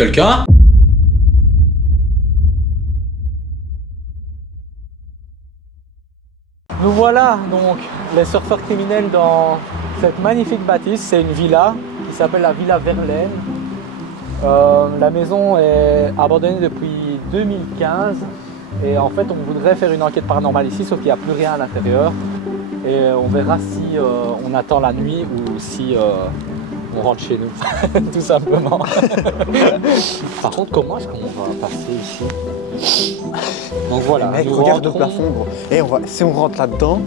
quelqu'un? Nous voilà donc les surfeurs criminels dans cette magnifique bâtisse. C'est une villa qui s'appelle la Villa Verlaine. La maison est abandonnée depuis 2015 et en fait on voudrait faire une enquête paranormale ici, sauf qu'il n'y a plus rien à l'intérieur. Et on verra si on attend la nuit ou si on rentre chez nous, tout simplement. Par contre, comment est-ce qu'on va passer ici? Donc voilà, mec, nous regarde le rentrons. plafond, gros. Et si on rentre là-dedans,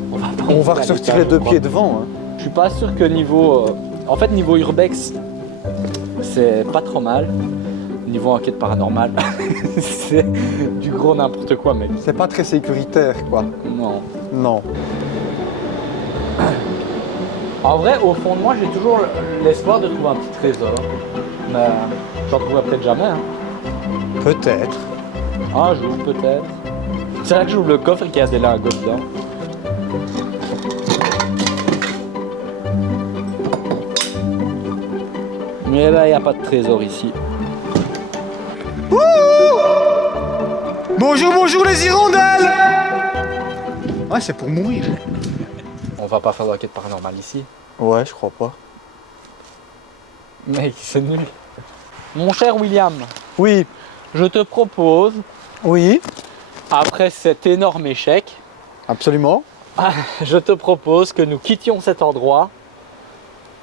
on va aller ressortir à les deux l'étage, pieds devant. Hein. Je suis pas sûr que niveau... en fait, niveau urbex, c'est pas trop mal. Niveau enquête paranormale, c'est du gros n'importe quoi, mec. C'est pas très sécuritaire, quoi. Non. Non. En vrai, au fond de moi, j'ai toujours l'espoir de trouver un petit trésor. Mais j'en trouverai peut-être jamais. Hein. Peut-être. Un jour, peut-être. C'est là que j'ouvre le coffre et qu'il y a des lingots dedans. Mais là, il n'y a pas de trésor ici. Bonjour, bonjour les hirondelles. Ouais, c'est pour mourir. On va pas faire d'enquête paranormale ici. Ouais, je crois pas. Mec, c'est nul. Mon cher William, Oui. je te propose, Oui. après cet énorme échec, Absolument. je te propose que nous quittions cet endroit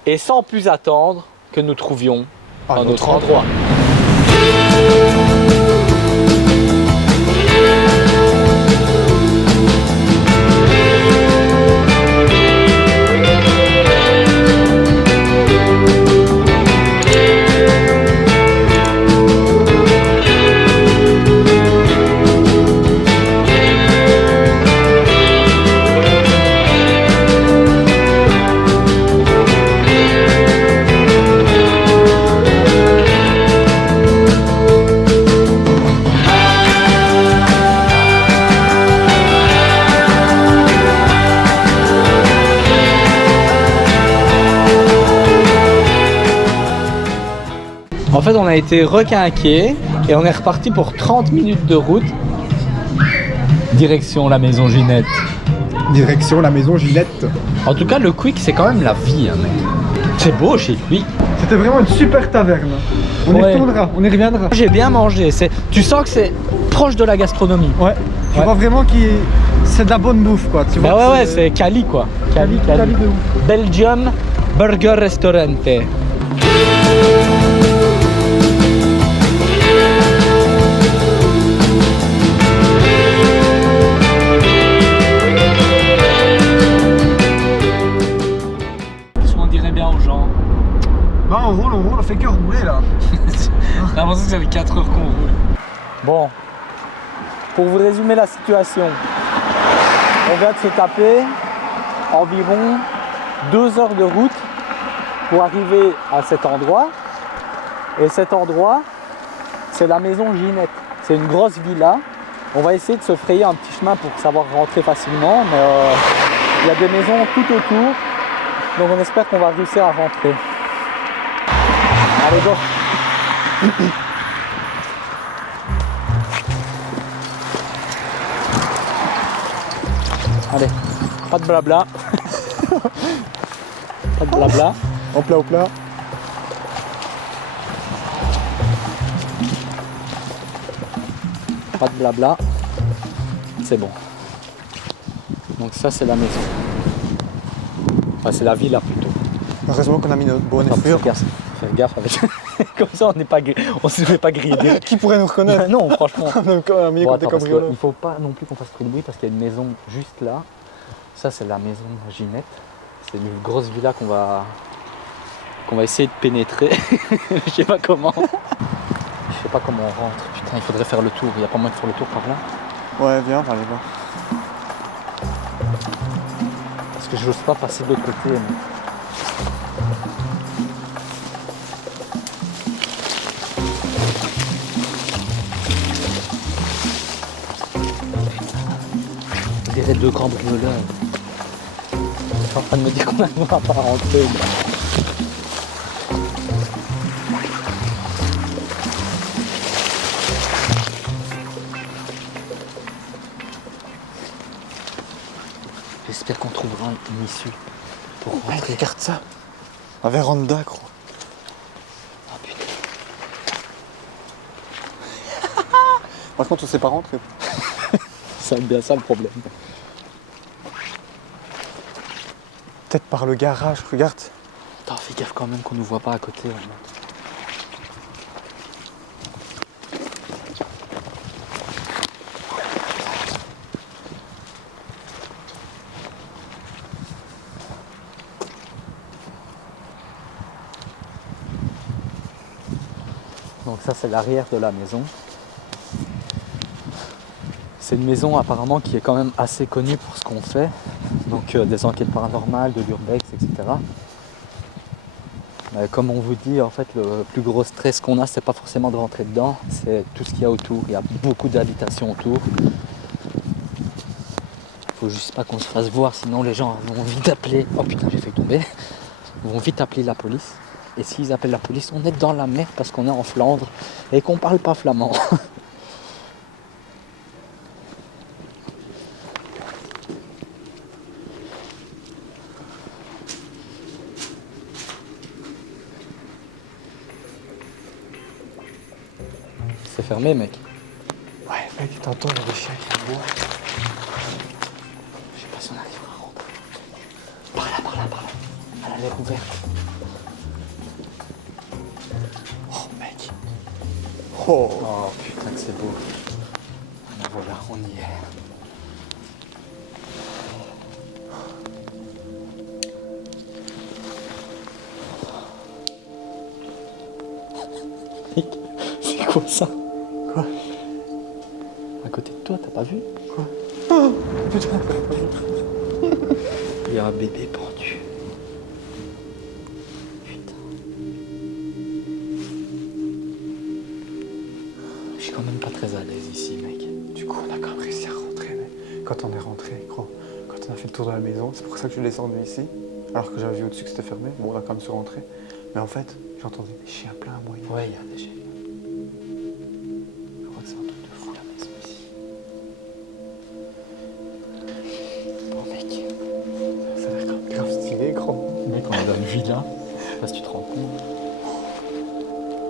et sans plus attendre que nous trouvions un autre endroit. En fait, on a été requinqué et on est reparti pour 30 minutes de route. Direction la maison Ginette. Direction la maison Ginette. En tout cas, le Quick, c'est quand même la vie, hein, mec. C'est beau chez Quick. C'était vraiment une super taverne. On Ouais. y retournera, on y reviendra. J'ai bien mangé. Tu sens que c'est proche de la gastronomie. Ouais. Tu Ouais. vois vraiment que c'est de la bonne bouffe, quoi. Tu Bah vois ouais, c'est Cali, quoi. Cali. Cali de ouf. Belgium Burger Restaurante. Qu'est-ce qu'on dirait bien aux gens? Bah on roule, on fait que rouler là. J'ai l'impression que ça fait 4 heures qu'on roule. Bon, pour vous résumer la situation, on vient de se taper environ 2 heures de route pour arriver à cet endroit. Et cet endroit, c'est la maison Ginette. C'est une grosse villa. On va essayer de se frayer un petit chemin pour savoir rentrer facilement, mais il y a des maisons tout autour. Donc on espère qu'on va réussir à rentrer. Allez, go! Allez, pas de blabla. Pas de blabla. Hop là, hop là. Pas de blabla. C'est bon. Donc ça c'est la maison. Enfin c'est la villa plutôt. Heureusement qu'on a mis notre bonne Faut fure. faire gaffe avec. Comme ça on n'est pas on se fait pas griller. Qui pourrait nous reconnaître? Non franchement. On a mis Bon, côté attends, parce que cambrioleur. il faut pas non plus qu'on fasse trop de bruit parce qu'il y a une maison juste là. Ça c'est la maison Ginette. C'est une grosse villa qu'on va essayer de pénétrer. Je sais pas comment. Je sais pas comment on rentre. Putain, il faudrait faire le tour. Il y a pas moyen de faire le tour par là. Ouais, viens, on va aller voir. Parce que j'ose pas passer de l'autre côté. Mais... On dirait deux grands brûleurs. Je suis en train de me dire qu'on n'arrivera pas à rentrer. J'espère qu'on trouvera une issue pour Mec, rentrer. regarde ça. Un véranda, gros. Oh putain. Par contre, on sait pas rentrer. C'est bien ça le problème. Peut-être par le garage, regarde. Attends, fais gaffe quand même qu'on nous voit pas à côté. Là. Donc ça c'est l'arrière de la maison. C'est une maison apparemment qui est quand même assez connue pour ce qu'on fait. Donc des enquêtes paranormales, de l'urbex, etc. Comme on vous dit, en fait le plus gros stress qu'on a, c'est pas forcément de rentrer dedans, c'est tout ce qu'il y a autour. Il y a beaucoup d'habitations autour. Faut juste pas qu'on se fasse voir, sinon les gens vont vite appeler. Oh putain, j'ai failli tomber. Ils vont vite appeler la police. Et s'ils appellent la police, on est dans la merde parce qu'on est en Flandre et qu'on parle pas flamand. C'est fermé, mec. Ouais, mec, t'entends, il y a des chiens qui aboient. Je sais pas si on arrivera à rentrer. Par là. Elle a l'air ouverte. Oh, mec. Oh. Oh putain que c'est beau. Ah, voilà, on y est. C'est quoi ça? Quoi? À côté de toi, t'as pas vu? Quoi? Oh, putain. Il y a un bébé pendu. Putain. Je suis quand même pas très à l'aise ici, mec. Du coup, on a quand même réussi à rentrer, mais quand on est rentré, gros, quand on a fait le tour de la maison, c'est pour ça que je suis descendu ici, alors que j'avais vu au-dessus que c'était fermé. Bon, on a quand même su rentrer. Mais en fait, j'entendais des chiens plein à moyen. Ouais, il y a des chiens. Je crois que c'est un truc de fou la maison ici. Bon, mec. Ça a l'air quand même grave stylé, gros. Mec, on est dans une villa. Je sais pas si tu te rends compte.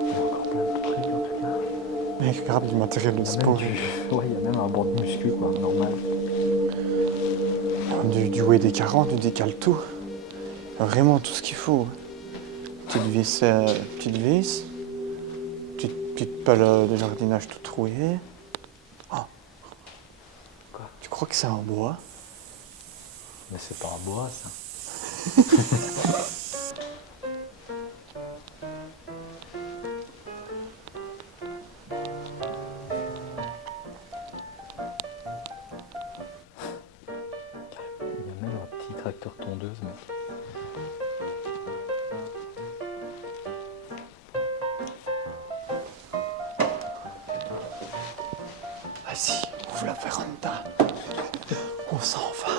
Il y a encore plein de trucs, en tout cas. Mec, regarde du matériel de Il y a même sport. Ouais, il y a même un banc de muscu, quoi, normal. Du weight des 40, du décale tout. Vraiment tout ce qu'il faut. Petite vis, petite pelle de jardinage tout trouée. Ah. Quoi? Tu crois que c'est en bois? Mais c'est pas en bois, ça. Il y a même un petit tracteur tondeuse, mec. Vas-y, ouvre la véranda. On s'en va.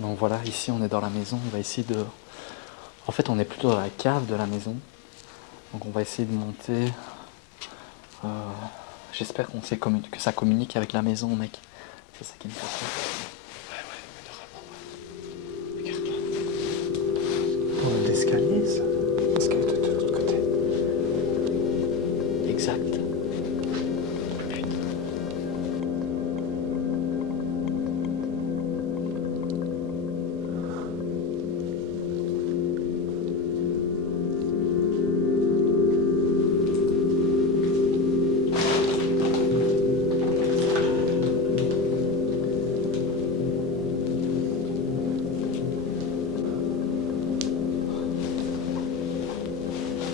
Donc voilà, ici on est dans la maison, on va essayer de... En fait on est plutôt dans la cave de la maison. Donc on va essayer de monter... J'espère qu'on sait que ça communique avec la maison, mec. C'est ça qui me fait peur. Regarde là. Oh, l'escalier, ça. L'escalier de l'autre côté. Exact. Putain.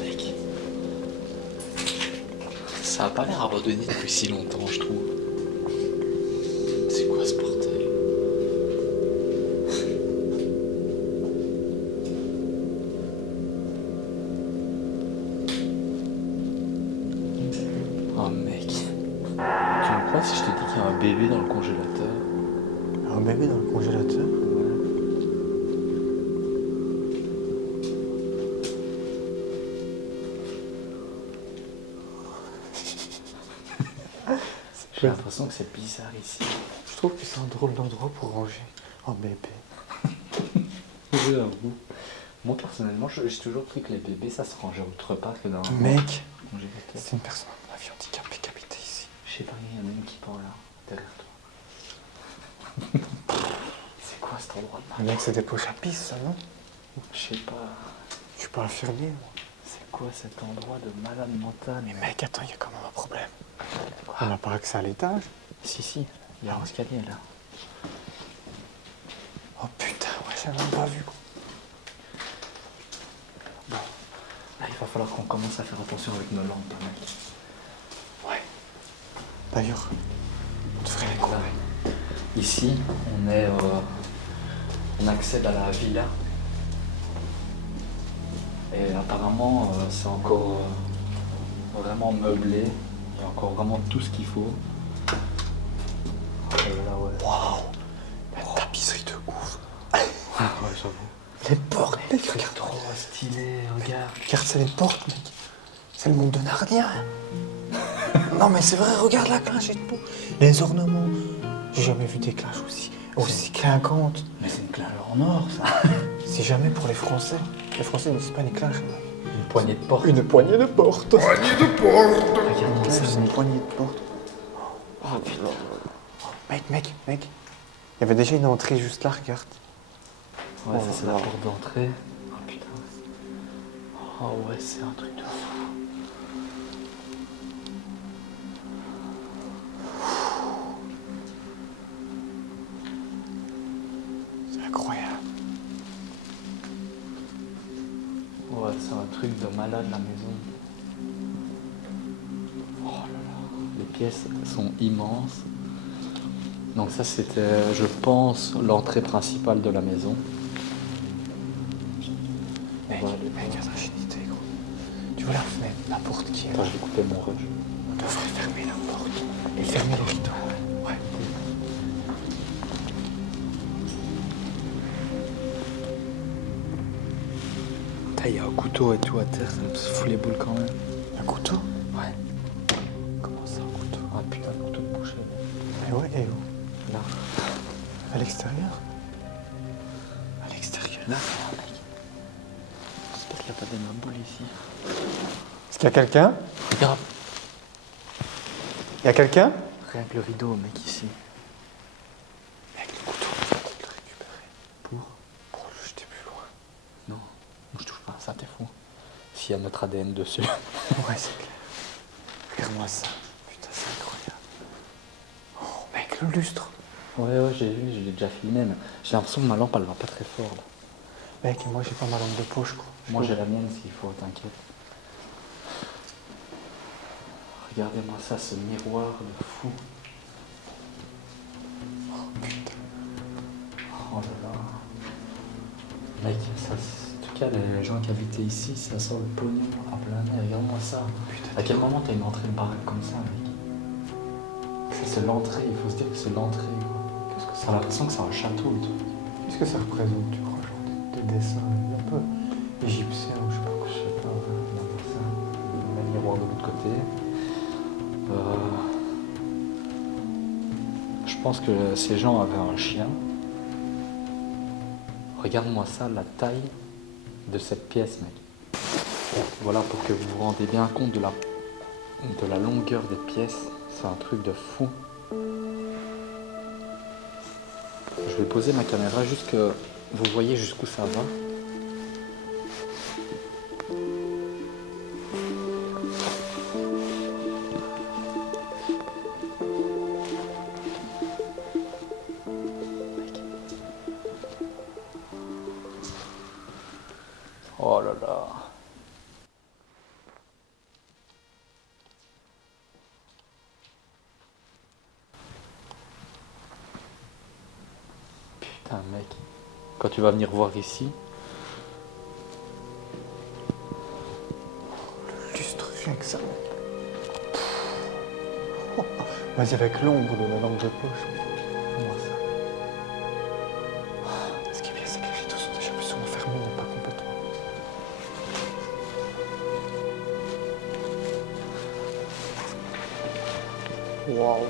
Mec. Ça a pas l'air abandonné depuis si longtemps, je trouve. C'est quoi ce bordel? Oh mec. Tu me crois si je te dis qu'il y a un bébé dans le congélateur? Un bébé dans le congélateur. J'ai l'impression que c'est bizarre ici. Je trouve que c'est un drôle d'endroit pour ranger. Oh bébé. J'avoue. Moi personnellement, j'ai toujours cru que les bébés ça se rangeait autre part que dans Mec, congélateur. c'est une personne à vie handicapée qui habite ici. Je sais pas, il y en a une qui parle là, derrière toi. C'est quoi cet endroit de Mec, c'est des poches à pisse, ça, non? Je sais pas. Je suis pas infirmier, moi. C'est quoi cet endroit de malade mental? Mais mec, attends, il y a quand même un problème. On n'a pas accès à l'étage. Si, il y a un escalier là. Oh putain, ouais, j'ai même pas vu, quoi. Bon, là il va falloir qu'on commence à faire attention avec nos lampes, mec. Ouais. D'ailleurs, on devrait les couper. Ici, on accède à la villa. Et apparemment, c'est encore vraiment meublé. Il y a encore vraiment tout ce qu'il faut. Et là, ouais. Waouh, la tapisserie de ouf. Ouais, j'avoue. Les portes, mec, regarde. Trop stylé, regarde. Regarde, c'est les portes, mec. C'est le monde de Narnia. Non, mais c'est vrai, regarde la clinche et tout. Les ornements. J'ai jamais vu des clinches aussi clinquantes. Mais c'est une clinche en or, ça. C'est jamais pour les Français. Les Français ne disent pas les clinches. Une poignée de porte. Une poignée de porte. Regarde ça, C'est une mec. poignée de porte. Oh putain. Mec. Il y avait déjà une entrée juste là, regarde. Ouais, Oh ça c'est là la là. porte d'entrée. Oh putain. Oh ouais, c'est un truc de fou. C'est incroyable. Ouais, c'est un truc de malade la maison. Oh là là. Les pièces sont immenses. Donc ça c'était, je pense, l'entrée principale de la maison. Mec, Ouais, j'ai une idée, gros. Tu vois la fenêtre, la porte qui est Attends, là. je vais couper mon rush. On devrait fermer la porte et fermer les rideaux. Ouais. Putain, il y a un couteau et tout à terre, ça me fout les boules quand même. Un couteau? Ouais. Comment ça, un couteau? Ah putain, le couteau de boucher. Mais ouais, et où? Là. À l'extérieur? À l'extérieur? Là, mec. J'espère qu'il n'y a pas des maboules ici. Est-ce qu'il y a quelqu'un? Regarde. Il y a quelqu'un? Rien que le rideau, mec, ici. Mec, le couteau, on va le récupérer. Pour Pour le jeter plus loin. Non, moi je touche pas, ça t'es fou. S'il y a notre ADN dessus. Ouais, c'est clair. Regarde-moi ça. Putain, c'est incroyable. Oh, mec, le lustre. Ouais, j'ai vu, je l'ai déjà filmé, mais j'ai l'impression que ma lampe elle va pas très fort là. Mec, moi j'ai pas ma lampe de poche, quoi. Moi j'ai la mienne s'il faut, t'inquiète. Regardez-moi ça, ce miroir de fou. Oh, putain. Oh là là. Mec, ça, en tout cas, les gens qui habitaient ici, ça sort le pognon à plein nez. Regarde-moi ça. Putain, À quel moment t'as une entrée de baraque comme ça, mec? Ça, c'est l'entrée, il faut se dire que c'est l'entrée. Quoi. qu'est-ce que T'as l'impression que c'est un château, le truc. Qu'est-ce que ça représente, tu crois, genre des dessins un peu égyptiens ou je sais pas quoi. Je sais pas, regarde ça. Le miroir de l'autre côté. Je pense que ces gens avaient un chien. Regarde-moi ça, la taille de cette pièce, mec. Voilà, pour que vous vous rendez bien compte de la longueur des pièces. C'est un truc de fou. Je vais poser ma caméra juste que vous voyez jusqu'où ça va. Oh là là. Putain mec, quand tu vas venir voir ici, Le lustre, rien que ça, mec. Oh, vas-y, avec l'ombre de la lampe de poche. Comment ça? Ce qui est bien, c'est que les rideaux sont déjà plus souvent fermés, mais pas complètement. Waouh.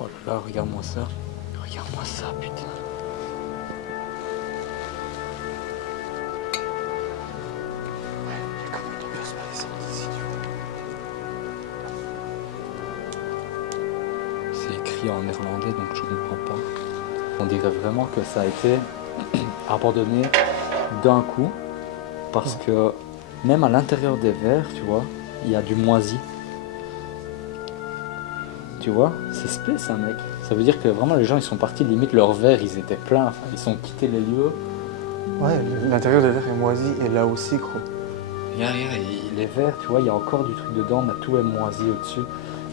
Oh là là, regarde-moi ça. Regarde-moi ça, putain. Il y a comme une ambiance malaisante ici, tu vois. C'est écrit en néerlandais, donc je comprends pas. On dirait vraiment que ça a été abandonné d'un coup, parce que même à l'intérieur des verres, tu vois, il y a du moisi. Tu vois, c'est spé ça, mec. Ça veut dire que vraiment les gens ils sont partis, limite leurs verres ils étaient pleins, enfin, ils ont quitté les lieux. Ouais, l'intérieur des verres est moisi et là aussi, gros. Regarde, les verres, tu vois, il y a encore du truc dedans, mais tout est moisi au-dessus.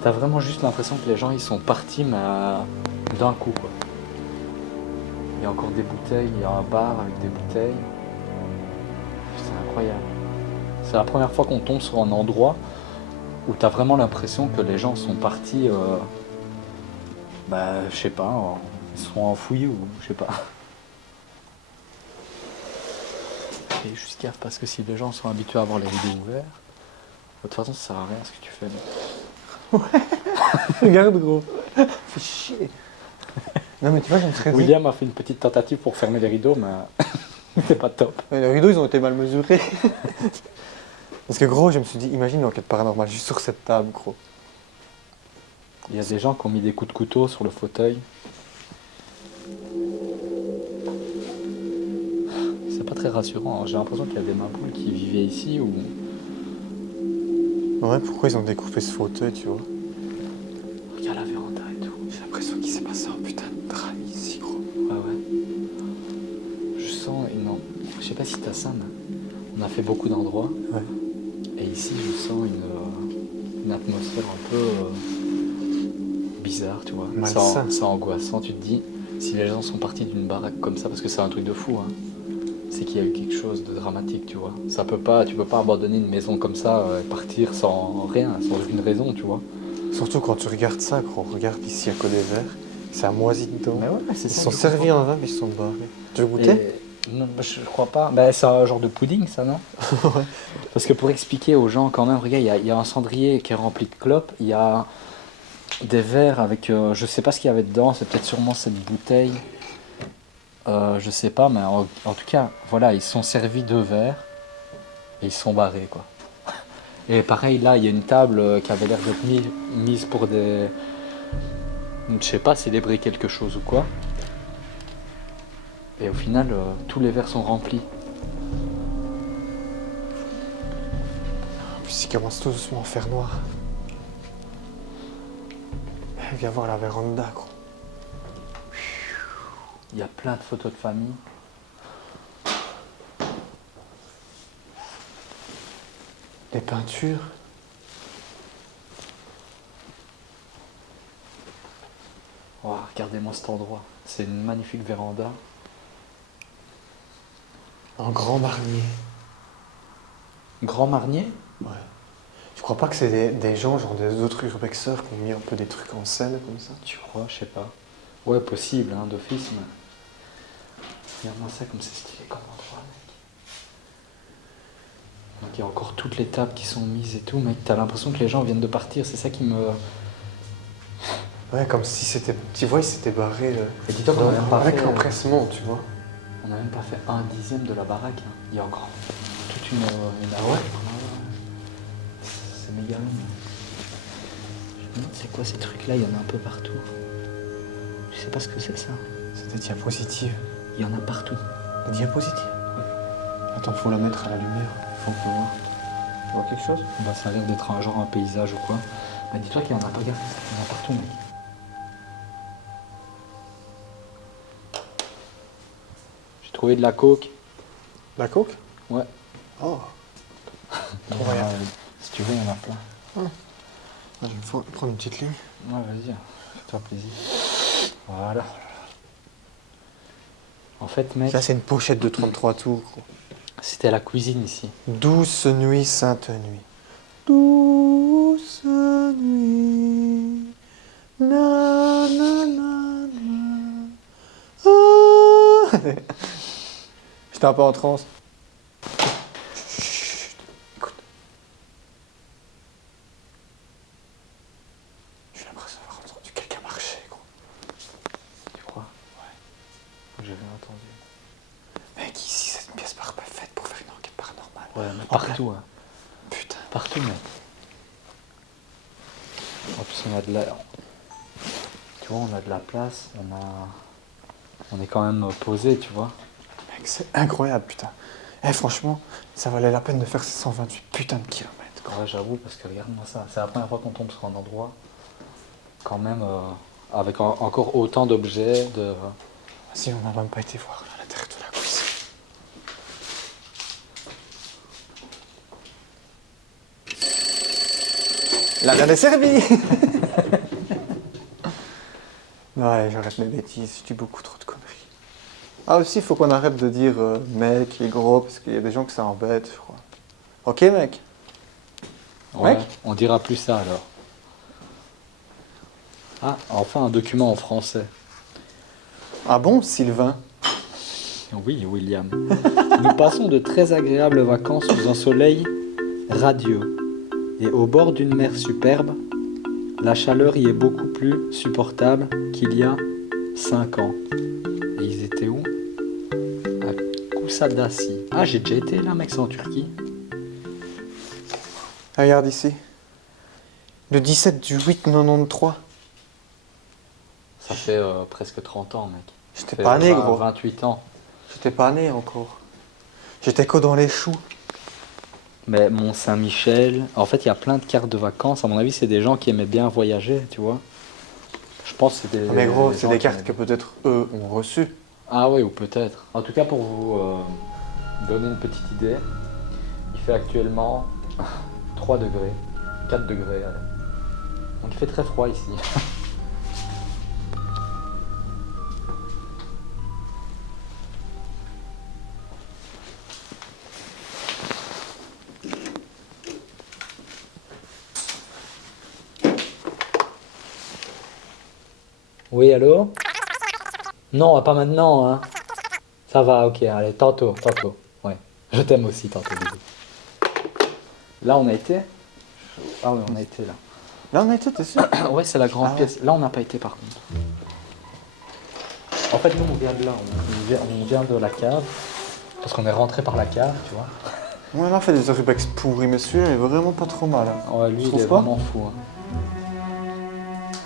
T'as vraiment juste l'impression que les gens ils sont partis, mais d'un coup, quoi. Il y a encore des bouteilles, il y a un bar avec des bouteilles. C'est incroyable. C'est la première fois qu'on tombe sur un endroit où t'as vraiment l'impression que les gens sont partis, je sais pas, ils sont enfouis ou je sais pas. Fais juste gaffe parce que si les gens sont habitués à avoir les rideaux ouverts, de toute façon ça sert à rien ce que tu fais. Mais... Regarde, gros. Fais chier. Non, mais tu vois, je me serais dit. William a fait une petite tentative pour fermer les rideaux, mais c'était pas top. Mais les rideaux, ils ont été mal mesurés. Parce que, gros, je me suis dit, imagine l'enquête paranormale juste sur cette table, gros. Il y a des gens qui ont mis des coups de couteau sur le fauteuil. C'est pas très rassurant, hein. J'ai l'impression qu'il y a des maboules qui vivaient ici ou... Ouais, pourquoi ils ont découpé ce fauteuil, tu vois? Regarde la véranda et tout. J'ai l'impression qu'il s'est passé un putain de drame ici, gros. Ouais. Je sens une... Je sais pas si t'as ça, mais on a fait beaucoup d'endroits. Ouais. Et ici, je sens une atmosphère un peu bizarre, tu vois. Malsain. C'est angoissant. Tu te dis, si les gens sont partis d'une baraque comme ça, parce que c'est un truc de fou, hein, c'est qu'il y a eu quelque chose de dramatique, tu vois. Tu peux pas abandonner une maison comme ça et partir sans rien, sans aucune raison, tu vois. Surtout quand tu regardes ça, gros. Regarde ici, à côté des verres. C'est à moisi dedans. Mais ouais, c'est Ils ça. se sont servis un vin, puis ils se sont barrés. Tu veux goûter? Non, je crois pas. C'est un genre de pudding, ça, non? Ouais. Parce que pour expliquer aux gens, quand même, regarde, il y a un cendrier qui est rempli de clopes, il y a des verres avec, je sais pas ce qu'il y avait dedans, c'est peut-être sûrement cette bouteille, je sais pas, mais en tout cas, voilà, ils se sont servis 2 verres et ils se sont barrés, quoi. Et pareil, là, il y a une table qui avait l'air d'être mise pour des, je sais pas, célébrer quelque chose ou quoi. Et au final, tous les verres sont remplis. En plus, il commence tout doucement à faire noir. Viens voir la véranda, gros. Il y a plein de photos de famille. Les peintures. Oh, regardez-moi cet endroit. C'est une magnifique véranda. Un grand marnier. Grand marnier? Ouais. Tu crois pas que c'est des gens, genre des autres urbexeurs, qui ont mis un peu des trucs en scène comme ça? Tu crois? Je sais pas. Ouais, possible, hein, d'office, mais... Regarde-moi ça comme c'est stylé comme endroit, mec. Donc il y a encore toutes les tables qui sont mises et tout, mec. T'as l'impression que les gens viennent de partir, c'est ça qui me... Ouais, comme si c'était... Tu vois, ils s'étaient barrés Et dis-toi qu'on a même pas avec fait... l'empressement, tu vois. On n'a même pas fait 1/10 de la baraque, hein. Il y a encore toute une... Ah ouais? C'est méga long. Je me demande c'est quoi ces trucs-là, il y en a un peu partout. Je sais pas ce que c'est ça. C'est des diapositives. Il y en a partout. Des diapositives? Ouais. Attends, faut la mettre à la lumière. Faut qu'on voit. Tu vois quelque chose? Bah, ça a l'air d'être un genre un paysage ou quoi. Bah, dis-toi qu'il y en a pas, regarde, il y en a partout, mec. J'ai trouvé de la coke. La coke? Ouais. Oh. Ouais, si tu veux, il y en a plein. Ah, je vais prendre une petite ligne. Ouais, vas-y, fais-toi plaisir. Voilà. En fait, mec, Ça, c'est une pochette de 33 tours, gros. c'était la cuisine ici. Douce nuit, sainte nuit. Douce nuit. Na na na na. Ah. J'étais un peu en transe. Chut, écoute. J'ai l'impression d'avoir entendu quelqu'un marcher, gros. Tu crois? Ouais. J'ai rien entendu. Mec, ici, c'est une pièce parfaite pour faire une enquête paranormale. Ouais, mais En partout, hein. Putain. Partout, mec. En plus, on a de la... Tu vois, on a de la place, on est quand même posé, tu vois. Mec, c'est incroyable, putain. Eh, franchement, ça valait la peine de faire ces 128 putains de kilomètres. Quoi. Ouais, j'avoue, parce que regarde-moi ça. C'est la première fois qu'on tombe sur un endroit, quand même, avec encore autant d'objets, de... Si, on n'a même pas été voir à l'intérieur de la cuisine. La viande est servie. Ouais, j'arrête mes bêtises, je dis beaucoup trop de conneries. Ah aussi, il faut qu'on arrête de dire mec, il est gros, parce qu'il y a des gens que ça embête, je crois. Ok, mec? Ouais, Mec on dira plus ça, alors. Ah, enfin un document en français. Ah bon, Sylvain? Oui, William. Nous passons de très agréables vacances sous un soleil radieux. Et au bord d'une mer superbe, la chaleur y est beaucoup plus supportable qu'il y a 5 ans. Et ils étaient où? À Kusadasi. Ah, j'ai déjà été là, mec, c'est en Turquie. Regarde ici. Le 17 du 8 93. Ça fait presque 30 ans, mec. J'étais Ça fait pas né, gros. 28 ans. J'étais pas né encore. J'étais que dans les choux. Mais Mont-Saint-Michel, en fait, il y a plein de cartes de vacances. À mon avis, c'est des gens qui aimaient bien voyager, tu vois. Je pense que c'est des. Mais gros, des c'est gens des qui cartes aimaient que peut-être eux ont reçues. Ah oui, ou peut-être. En tout cas, pour vous donner une petite idée, il fait actuellement 3 degrés, 4 degrés. Allez. Donc il fait très froid ici. Oui, allô? Non, pas maintenant, hein. Ça va, ok, allez, tantôt. Ouais. Je t'aime aussi, tantôt, bisous. Là, on a été? Ah oui, on a été là. Là, on était, t'es sûr? Ouais, c'est la grande Ah ouais. pièce. Là, on n'a pas été par contre. En fait, nous, on vient de là. On vient de la cave. Parce qu'on est rentré par la cave, tu vois. Ouais, on a fait des urbex pourris, mais celui-là, il est vraiment pas trop mal. Hein. Ouais, lui, Tu il trouves est pas vraiment fou. Hein.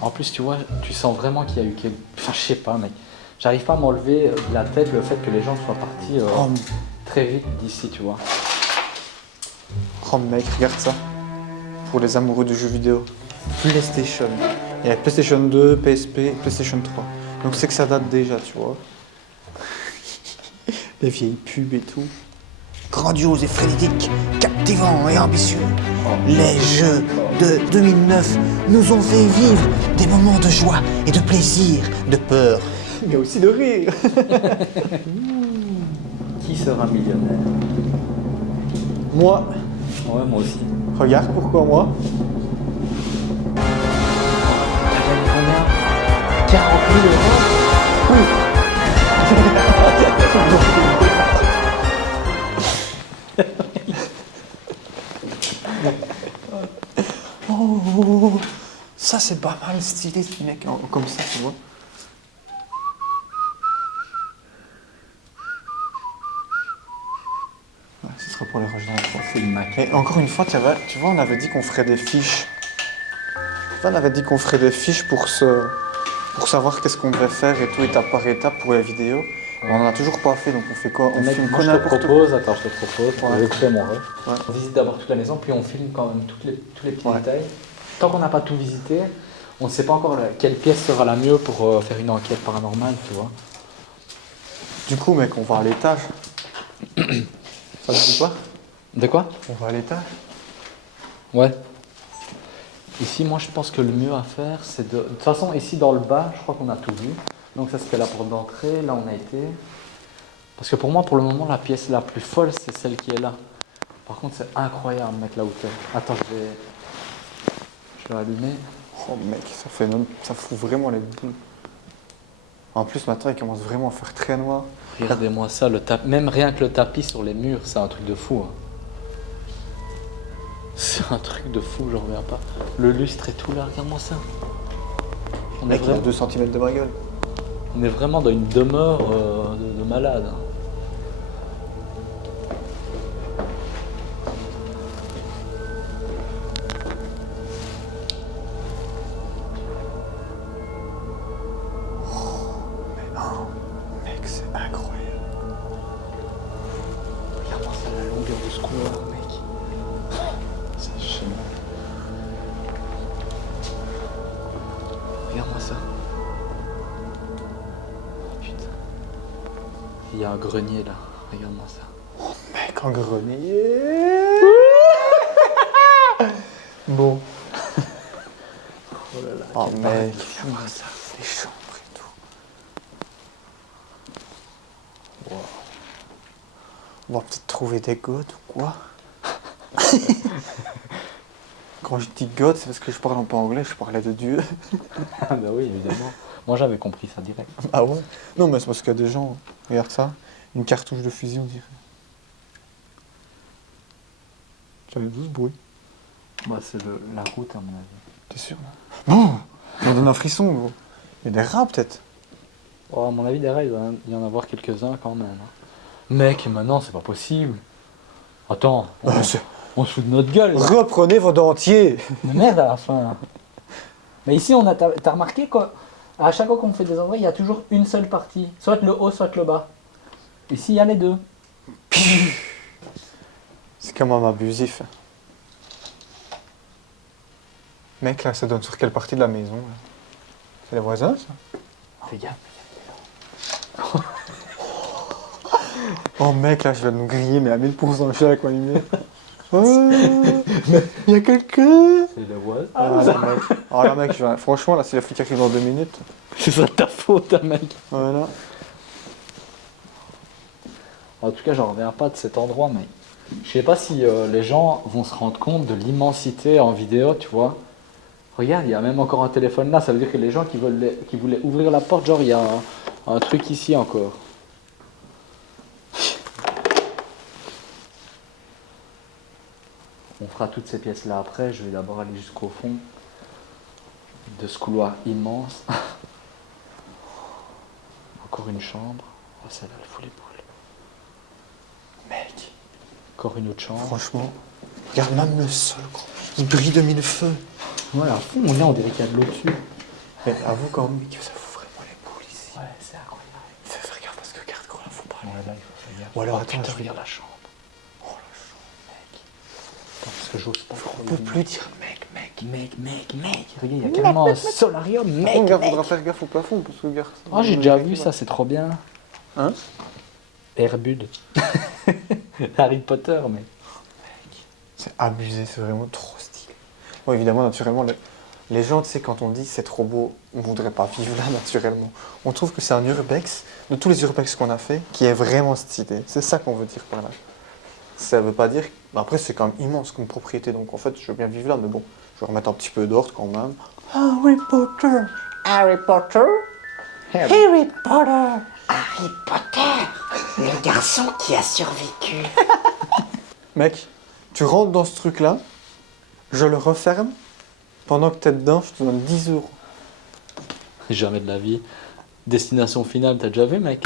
En plus, tu vois, tu sens vraiment qu'il y a eu quelque... Enfin, je sais pas, mec. J'arrive pas à m'enlever de la tête le fait que les gens soient partis Oh, très vite d'ici, tu vois. oh, mec, regarde ça. Pour les amoureux du jeu vidéo. PlayStation. Il y a PlayStation 2, PSP, PlayStation 3. Donc c'est que ça date déjà, tu vois. Les vieilles pubs et tout. Grandiose et frénétique, captivant et ambitieux. Les jeux de 2009 nous ont fait vivre des moments de joie et de plaisir, de peur, mais aussi de rire. Qui sera millionnaire? Moi, Ouais, moi aussi. regarde pourquoi moi. T'as gagné combien? 40 000 €? Oh, ça c'est pas mal stylé ce mec, comme ça, tu vois. Ouais, ce sera pour les rejoindre en trois. C'est une maquette. Et encore une fois, tu vois, on avait dit qu'on ferait des fiches. On avait dit qu'on ferait des fiches pour savoir qu'est-ce qu'on devrait faire et tout, étape par étape pour les vidéos. Mais on n'en a toujours pas fait, donc on fait quoi? On Mec, filme moi, quoi je te n'importe quoi. propose, attends, je te propose, Ouais. je vais couper mon ref. Ouais. On visite d'abord toute la maison, puis on filme quand même tous les petits Ouais. détails. Tant qu'on n'a pas tout visité, on ne sait pas encore quelle pièce sera la mieux pour faire une enquête paranormale, tu vois. Du coup, mec, on va à l'étage. Ça te dit pas? De quoi? On va à l'étage. Ouais. Ici, moi, je pense que le mieux à faire, c'est de... De toute façon, ici, dans le bas, je crois qu'on a tout vu. Donc ça, c'était la porte d'entrée. Là, on a été... Parce que pour moi, pour le moment, la pièce la plus folle, c'est celle qui est là. Par contre, c'est incroyable, mec, là où t'es. Attends, je vais allumer. Oh mec, ça fout vraiment les boules. En plus, maintenant, il commence vraiment à faire très noir. Regardez-moi ça, même rien que le tapis sur les murs, c'est un truc de fou. Hein. C'est un truc de fou, j'en reviens pas. Le lustre et tout là, regarde-moi ça. Mec, il a 2 cm de ma gueule. On est vraiment dans une demeure de malade. Hein. Mec, c'est incroyable. Regarde-moi ça, la longueur de ce couloir, mec. C'est génial. Regarde-moi ça. Oh, putain. Il y a un grenier là. Regarde-moi ça. Mec, en grenier. Bon. Oh là là. Oh quel mec, paradis. regarde ça, les chambres et tout. Wow. On va peut-être trouver des godes ou quoi. Quand je dis God, c'est parce que je parle un peu anglais, je parlais de Dieu. Ah bah oui, évidemment. Moi j'avais compris ça direct. Ah ouais? Non, mais c'est parce qu'il y a des gens. Regarde ça, une cartouche de fusil, on dirait. J'avais 12 bruits. Bah c'est la route à mon avis. T'es sûr là? Bon, ça me donne un frisson, gros. Il y a des rats peut-être. Oh, à mon avis derrière il doit y en avoir quelques-uns quand même. Hein. Mec, maintenant c'est pas possible. Attends, on se fout de notre gueule. Là. Reprenez vos dentiers. De merde à la fin. Mais ici t'as remarqué qu'à chaque fois qu'on fait des endroits, il y a toujours une seule partie. Soit le haut, soit le bas. Ici il y a les deux. C'est quand même abusif. Mec, là, ça donne sur quelle partie de la maison là? C'est les voisins, ça? Fais gaffe. Oh mec, là, je vais nous griller, mais à 1000% chaque quand il est. Oh, mais il y a quelqu'un. C'est les voisins. Ah là, mec, franchement, là, si la flic arrive dans 2 minutes. C'est ça ta faute, hein, mec. Voilà. En tout cas, j'en reviens pas de cet endroit, mec. Je sais pas si les gens vont se rendre compte de l'immensité en vidéo, tu vois. Regarde, il y a même encore un téléphone là, ça veut dire que les gens qui voulaient ouvrir la porte, genre il y a un truc ici encore. On fera toutes ces pièces là après, je vais d'abord aller jusqu'au fond de ce couloir immense. Encore une chambre. Oh, celle-là, elle fout les boules. Mec, Encore une autre chambre. franchement, regarde même le sol, gros. Il brille de mille feux. Ouais, à fond, là, on dirait qu'il y a de l'eau dessus. Mais avoue quand même que ça fout vraiment les boules ici. Ouais, c'est incroyable. Regarde, parce que regarde, gros, là, faut pas. Ouais, là, il faut faire gaffe. Ou alors, Oh, attends, putain, je regarde la chambre. Oh la chambre, mec. Attends, parce que j'ose pas trop. On peut plus dire mec. Mec. Regarde, il y a carrément un solarium, mec. Par contre, faudra faire gaffe au plafond, parce que regarde. Oh, j'ai déjà vu ça, c'est trop bien. Hein? Airbud. Harry Potter, mais. C'est abusé, c'est vraiment trop stylé. Bon, évidemment, naturellement, les gens, tu sais, quand on dit c'est trop beau, on voudrait pas vivre là, naturellement. On trouve que c'est un urbex, de tous les urbex qu'on a fait, qui est vraiment stylé. C'est ça qu'on veut dire par là. Ça veut pas dire. Après, c'est quand même immense comme propriété, donc en fait, je veux bien vivre là, mais bon, je vais remettre un petit peu d'ordre quand même. Harry Potter! Harry Potter? Harry Potter! Harry Potter! Le garçon qui a survécu. Mec, tu rentres dans ce truc-là, je le referme, pendant que t'es dedans, je te donne 10 euros. Jamais de la vie. Destination finale, t'as déjà vu, mec?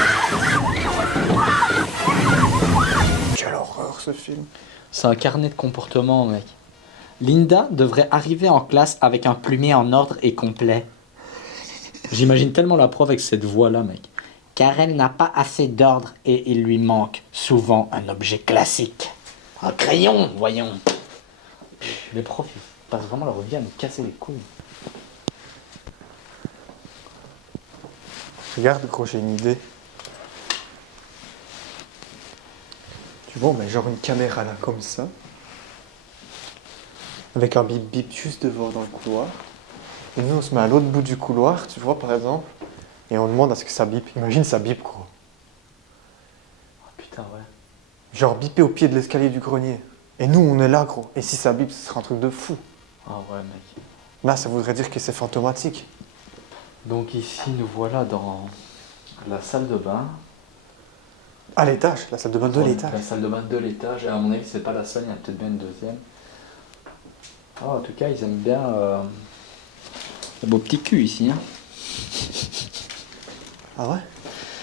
Quelle horreur ce film! C'est un carnet de comportement, mec. Linda devrait arriver en classe avec un plumier en ordre et complet. J'imagine tellement la prof avec cette voix-là, mec. Car elle n'a pas assez d'ordre et il lui manque souvent un objet classique. Un crayon, voyons. Les profs, ils passent vraiment leur vie à nous casser les couilles. Regarde, gros, j'ai une idée. Tu vois, on met genre une caméra là, comme ça. Avec un bip bip juste devant dans le couloir. Et nous, on se met à l'autre bout du couloir, tu vois, par exemple. Et on demande à ce que ça bip. Imagine, ça bip, gros. Oh putain, ouais. Genre bipé au pied de l'escalier du grenier. Et nous, on est là, gros. Et si ça bip, ce serait un truc de fou. Ah ouais, mec. Là, ça voudrait dire que c'est fantomatique. Donc ici, nous voilà dans la salle de bain. À l'étage, la salle de bain de l'étage. La salle de bain de l'étage. Et à mon avis, c'est pas la seule, il y en a peut-être bien une deuxième. Oh, en tout cas, ils aiment bien le beau petit cul ici. Hein. Ah ouais?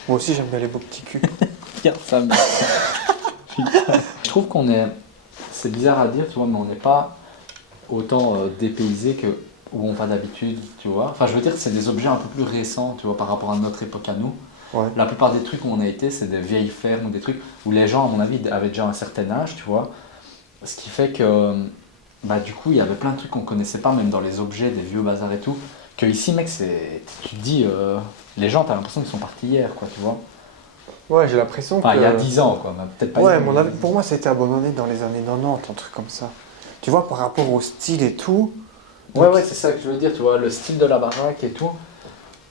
Moi aussi, j'aime bien les beaux petits culs. Regarde ça, mec. Je trouve qu'on est... C'est bizarre à dire, tu vois, mais on n'est pas autant dépaysé que où on va d'habitude, tu vois. Enfin, je veux dire, c'est des objets un peu plus récents, tu vois, par rapport à notre époque à nous. Ouais. La plupart des trucs où on a été, c'est des vieilles fermes ou des trucs où les gens, à mon avis, avaient déjà un certain âge, tu vois. Ce qui fait que, bah, du coup, il y avait plein de trucs qu'on connaissait pas, même dans les objets, des vieux bazars et tout. Que ici, mec, c'est... Tu te dis, les gens, t'as l'impression qu'ils sont partis hier, quoi, tu vois. Ouais, j'ai l'impression Enfin, que... il y a 10 ans, quoi, mais peut-être pas Ouais, hier, mon mais- avis, pour moi, ça a été abandonné dans les années 90, un truc comme ça. Tu vois, par rapport au style et tout... Ouais, ouais, c'est ça que je veux dire, tu vois, le style de la baraque et tout.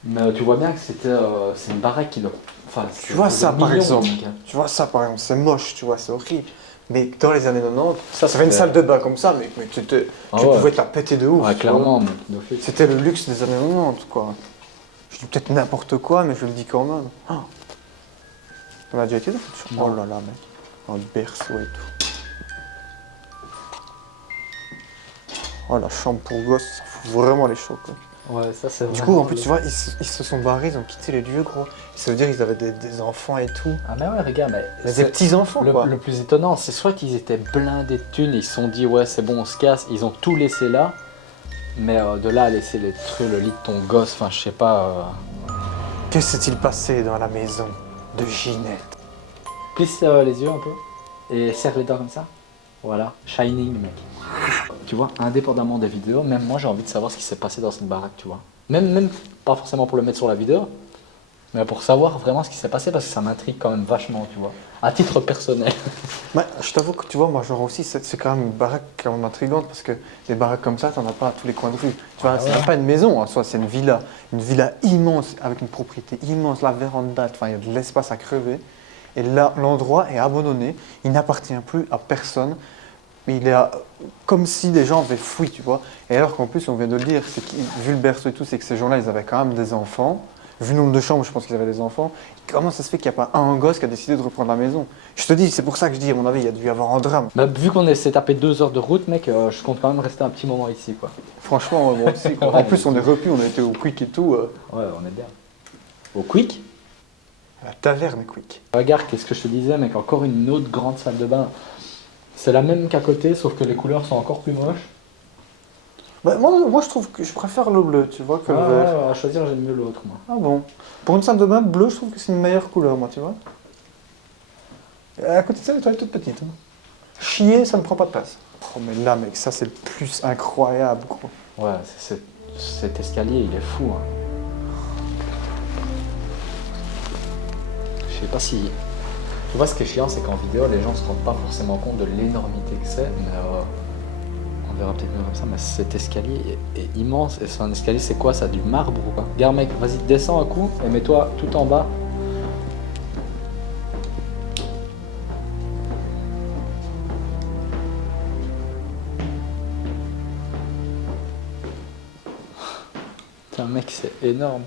Mais tu vois bien que c'est une baraque qui doit... Enfin, Tu vois ça, par millions, exemple. mec. Tu vois ça, par exemple, c'est moche, tu vois, c'est horrible. Mais dans les années 90, Ça, ça fait une c'était- salle de bain comme ça, mais Ah tu ouais. pouvais te la péter de ouf. Ouais, tu clairement, vois. mec, d'office. C'était le luxe des années 90, quoi. Je dis peut-être n'importe quoi, mais je le dis quand même. Oh. On a déjà été dans cette chambre? Non. Oh là là, mec. Un berceau et tout. Oh, la chambre pour gosses, ça fout vraiment les chocs, quoi. Ouais, ça c'est Du coup, en plus, tu vois, ils se sont barrés, ils ont quitté les lieux, gros. Ça veut dire qu'ils avaient des enfants et tout. Ah mais ouais, regarde, mais... Mais c'est- des petits-enfants, quoi. Le plus étonnant, c'est soit qu'ils étaient blindés de thunes, ils se sont dit, ouais, c'est bon, on se casse, ils ont tout laissé là. Mais de là à laisser les trucs, le lit de ton gosse, enfin, je sais pas... Que s'est-il passé dans la maison de Ginette? Plisse les yeux un peu et serre les dents comme ça. Voilà, Shining, mec. Tu vois, indépendamment des vidéos, même moi j'ai envie de savoir ce qui s'est passé dans cette baraque, tu vois. Même pas forcément pour le mettre sur la vidéo, mais pour savoir vraiment ce qui s'est passé parce que ça m'intrigue quand même vachement, tu vois. À titre personnel. Bah, je t'avoue que tu vois, moi, genre aussi, c'est quand même une baraque quand même intrigante parce que des baraques comme ça, t'en as pas à tous les coins de rue. Tu vois, Ah c'est ouais. même pas une maison en soi, c'est une villa. Une villa immense, avec une propriété immense, la véranda, enfin, il y a de l'espace à crever. Et là, l'endroit est abandonné, il n'appartient plus à personne. Mais il est comme si les gens avaient fui, tu vois. Et alors qu'en plus, on vient de le dire, c'est vu le berceau et tout, c'est que ces gens-là, ils avaient quand même des enfants. Vu le nombre de chambres, je pense qu'ils avaient des enfants. Comment ça se fait qu'il n'y a pas un gosse qui a décidé de reprendre la maison? Je te dis, c'est pour ça que je dis, à mon avis, il y a dû y avoir un drame. Bah, vu qu'on s'est tapé 2 heures de route, mec, je compte quand même rester un petit moment ici, quoi. Franchement, moi aussi. Quoi. En plus, on est repu, on a été au Quick et tout. Ouais, on est bien. Au Quick. À la taverne Quick. Regarde, qu'est-ce que je te disais, mec, encore une autre grande salle de bain. C'est la même qu'à côté, sauf que les couleurs sont encore plus moches. Bah, moi, je trouve que je préfère le bleu, tu vois, que Ouais, le vert. ouais, à choisir, j'aime mieux l'autre, moi. Ah bon? Pour une salle de bain bleue, je trouve que c'est une meilleure couleur, moi, tu vois. Et à côté de ça, les toilettes toutes petites. Hein. Chier, ça ne prend pas de place. Oh, mais là, mec, ça, c'est le plus incroyable, gros. Ouais, cet escalier, il est fou, hein. Je sais pas si... Tu vois, ce qui est chiant, c'est qu'en vidéo, les gens se rendent pas forcément compte de l'énormité que c'est, mais on verra peut-être mieux comme ça, mais cet escalier est immense, et c'est un escalier, c'est quoi, ça, du marbre ou quoi? Regarde, mec, vas-y, descends un coup, et mets-toi tout en bas. Putain, mec, c'est énorme.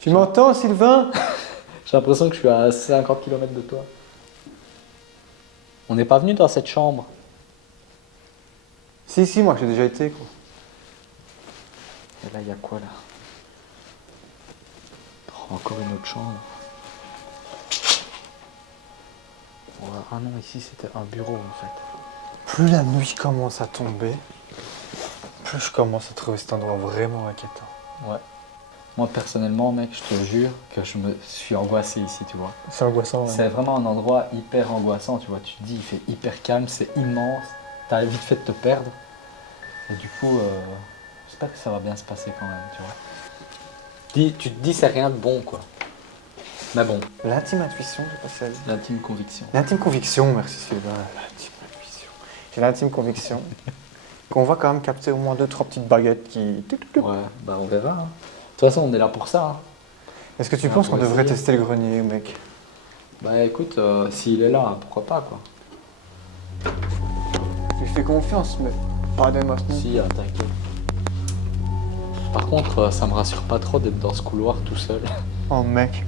Tu m'entends, Sylvain? J'ai l'impression que je suis à 50 km de toi. On n'est pas venu dans cette chambre. Si, moi, j'ai déjà été, quoi. Et là, il y a quoi, là? Oh, encore une autre chambre. Ouais, ah non, ici, c'était un bureau, en fait. Plus la nuit commence à tomber, plus je commence à trouver cet endroit vraiment inquiétant. Ouais. Moi, personnellement, mec, je te jure que je me suis angoissé ici, tu vois. C'est angoissant, ouais. C'est vraiment un endroit hyper angoissant, tu vois. Tu te dis, il fait hyper calme, c'est immense. T'as vite fait de te perdre. Et du coup, j'espère que ça va bien se passer quand même, tu vois. Tu te dis, c'est rien de bon, quoi. Mais bon, L'intime intuition, j'ai pas ça. l'intime conviction. L'intime conviction, merci Sylvain. L'intime intuition. J'ai l'intime conviction qu'on va quand même capter au moins 2-3 petites baguettes qui... Ouais, bah on verra. Hein. De toute façon, on est là pour ça. Hein. Est-ce que tu Ouais, penses pour qu'on devrait essayer. tester le grenier, mec? Bah écoute, s'il est là, pourquoi pas, quoi. lui fais confiance, mais pas des masses. Si, t'inquiète. Par contre, ça me rassure pas trop d'être dans ce couloir tout seul. Oh mec.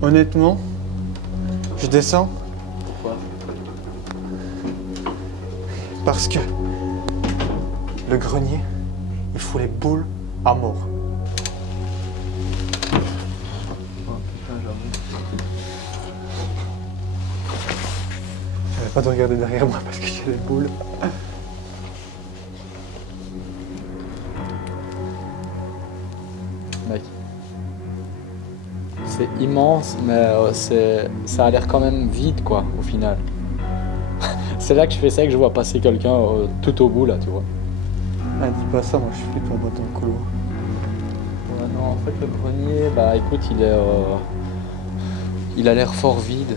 Honnêtement, je descends Pourquoi? parce que le grenier, il fout les boules à mort. Oh putain, j'avoue. J'avais pas de regarder derrière moi parce que j'ai les boules. Mec. C'est immense, mais ça a l'air quand même vide, quoi, au final. C'est là que je fais ça, que je vois passer quelqu'un tout au bout, là, tu vois. Ah, dis pas ça, moi je flippe en bas dans le couloir. Ouais, non, en fait, le grenier, bah écoute, il a l'air fort vide.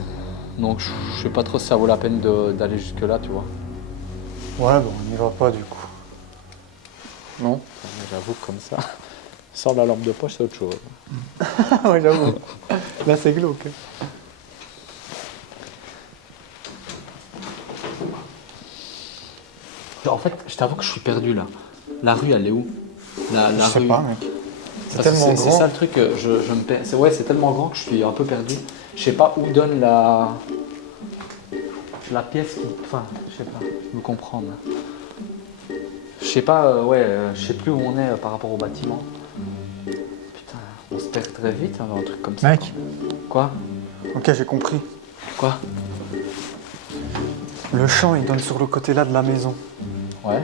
Donc, je sais pas trop si ça vaut la peine d'aller jusque-là, tu vois. Ouais, bon, on n'y va pas du coup. Non? Mais j'avoue que comme ça, sors la lampe de poche, c'est autre chose. Ouais, j'avoue. Là, c'est glauque. En fait, je t'avoue que je suis perdu, là. La rue, elle est où? La Je sais rue. pas, mec. C'est Parce que tellement C'est grand. ça le truc, je me perds. Ouais, c'est tellement grand que je suis un peu perdu. Je sais pas où donne la pièce qui. Enfin, je sais pas, je me comprendre. Je sais pas, je sais plus où on est par rapport au bâtiment. Putain, on se perd très vite hein, dans un truc comme ça. Mec. Quoi? Ok, j'ai compris. Quoi? Le champ, il donne sur le côté là de la maison. Ouais,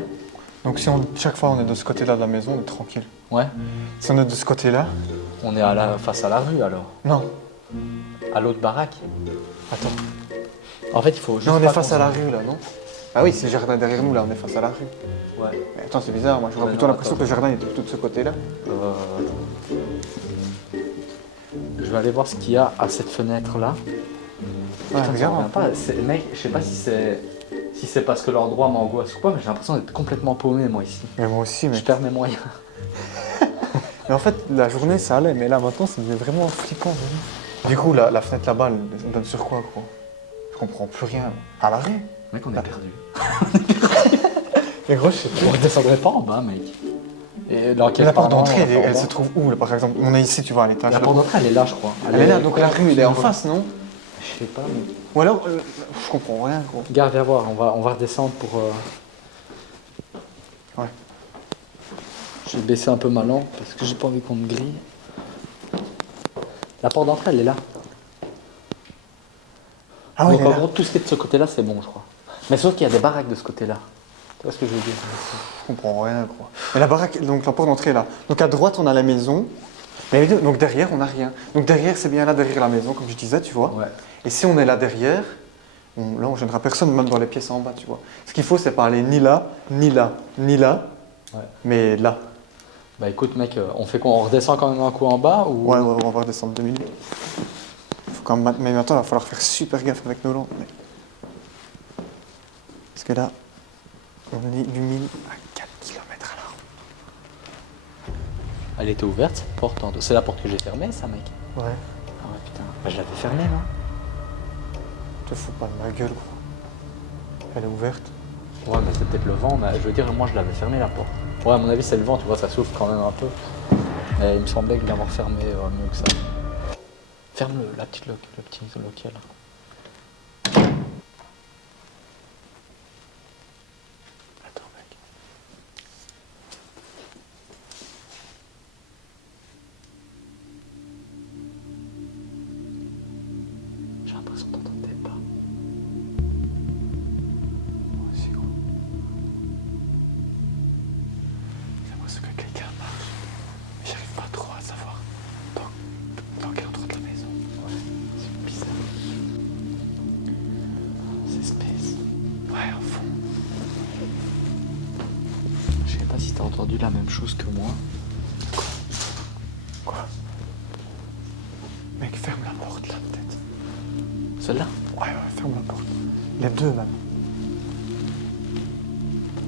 Donc si chaque fois on est de ce côté là de la maison, on est tranquille. ouais. Si on est de ce côté là, On est face à la rue alors. non. À l'autre baraque. Attends. En fait, il faut juste. Non, on est pas face qu'on à la se- rue là, non? Ah oui, c'est le jardin derrière nous là, on est face à la rue. Ouais. Mais attends, c'est bizarre, moi j'aurais Ouais, plutôt non, l'impression attends. que le jardin était plutôt de ce côté là. Je vais aller voir ce qu'il y a à cette fenêtre là. Ouais, Ça regarde. revient pas. Mec, je sais pas si c'est parce que l'endroit m'angoisse ou quoi, mais j'ai l'impression d'être complètement paumé moi ici. Mais moi aussi, Je mec. perds mes moyens. Mais en fait, la journée ça allait, mais là maintenant ça devient vraiment flippant. Vraiment. Du coup, la fenêtre là-bas, elle donne sur quoi, gros? Je comprends plus rien. À la rue? Mec, on est perdu. Mais gros, je sais pas. On redescendrait pas en bas, mec. Et dans Mais quel la porte parlement, d'entrée, on va en elle bas se trouve où là, par exemple? On est ici, tu vois, à l'étage. La porte d'entrée, elle est là, je crois. Elle est là, donc la rue, elle est en face, non? Je sais pas, mais. Ou alors, je comprends rien, gros. Regarde, viens voir, on va redescendre pour. Ouais. Je vais baisser un peu ma lampe parce que j'ai pas envie qu'on me grille. La porte d'entrée, elle est là. Ah oui, Donc elle est en là. gros, tout ce qui est de ce côté-là, c'est bon, je crois. Mais sauf qu'il y a des baraques de ce côté-là. Tu vois ce que je veux dire? Je comprends rien, gros. Mais la baraque, donc la porte d'entrée est là. Donc à droite, on a la maison. Mais donc derrière, on n'a rien. Donc derrière, c'est bien là, derrière la maison, comme je disais, tu vois. Ouais. Et si on est là derrière, là, on gênera personne, même dans les pièces en bas, tu vois. Ce qu'il faut, c'est pas aller ni là, ni là, ni là, Ouais. mais là. Bah écoute, mec, on fait quoi? On redescend quand même un coup en bas ou... Ouais, on va redescendre 2 minutes. Faut quand même... Mais maintenant, il va falloir faire super gaffe avec nos lampes. Parce que là, on illumine à 4 km à l'heure. Elle était ouverte, cette porte. C'est la porte que j'ai fermée, ça, mec? Ouais. Ah ouais, putain. Bah je l'avais fermée, non? Te fous pas de ma gueule, gros. Elle est ouverte. Ouais, mais c'est peut-être le vent, mais je veux dire, moi je l'avais fermée, la porte. Ouais, à mon avis, c'est le vent, tu vois, ça souffle quand même un peu. Mais il me semblait que l'avoir fermé mieux que ça. Ferme le petit local. Attends, mec. J'ai l'impression d'entendre des pas. Moi aussi, gros. J'ai l'impression que quelqu'un marche. Mais j'arrive pas trop à savoir dans quel endroit de la maison. Ouais, c'est bizarre. C'est space. Ouais, au fond. Je sais pas si t'as entendu la même chose que moi. Quoi? Mec, ferme la porte là, peut-être. Celle-là? Ouais, ferme la porte. Les deux, même.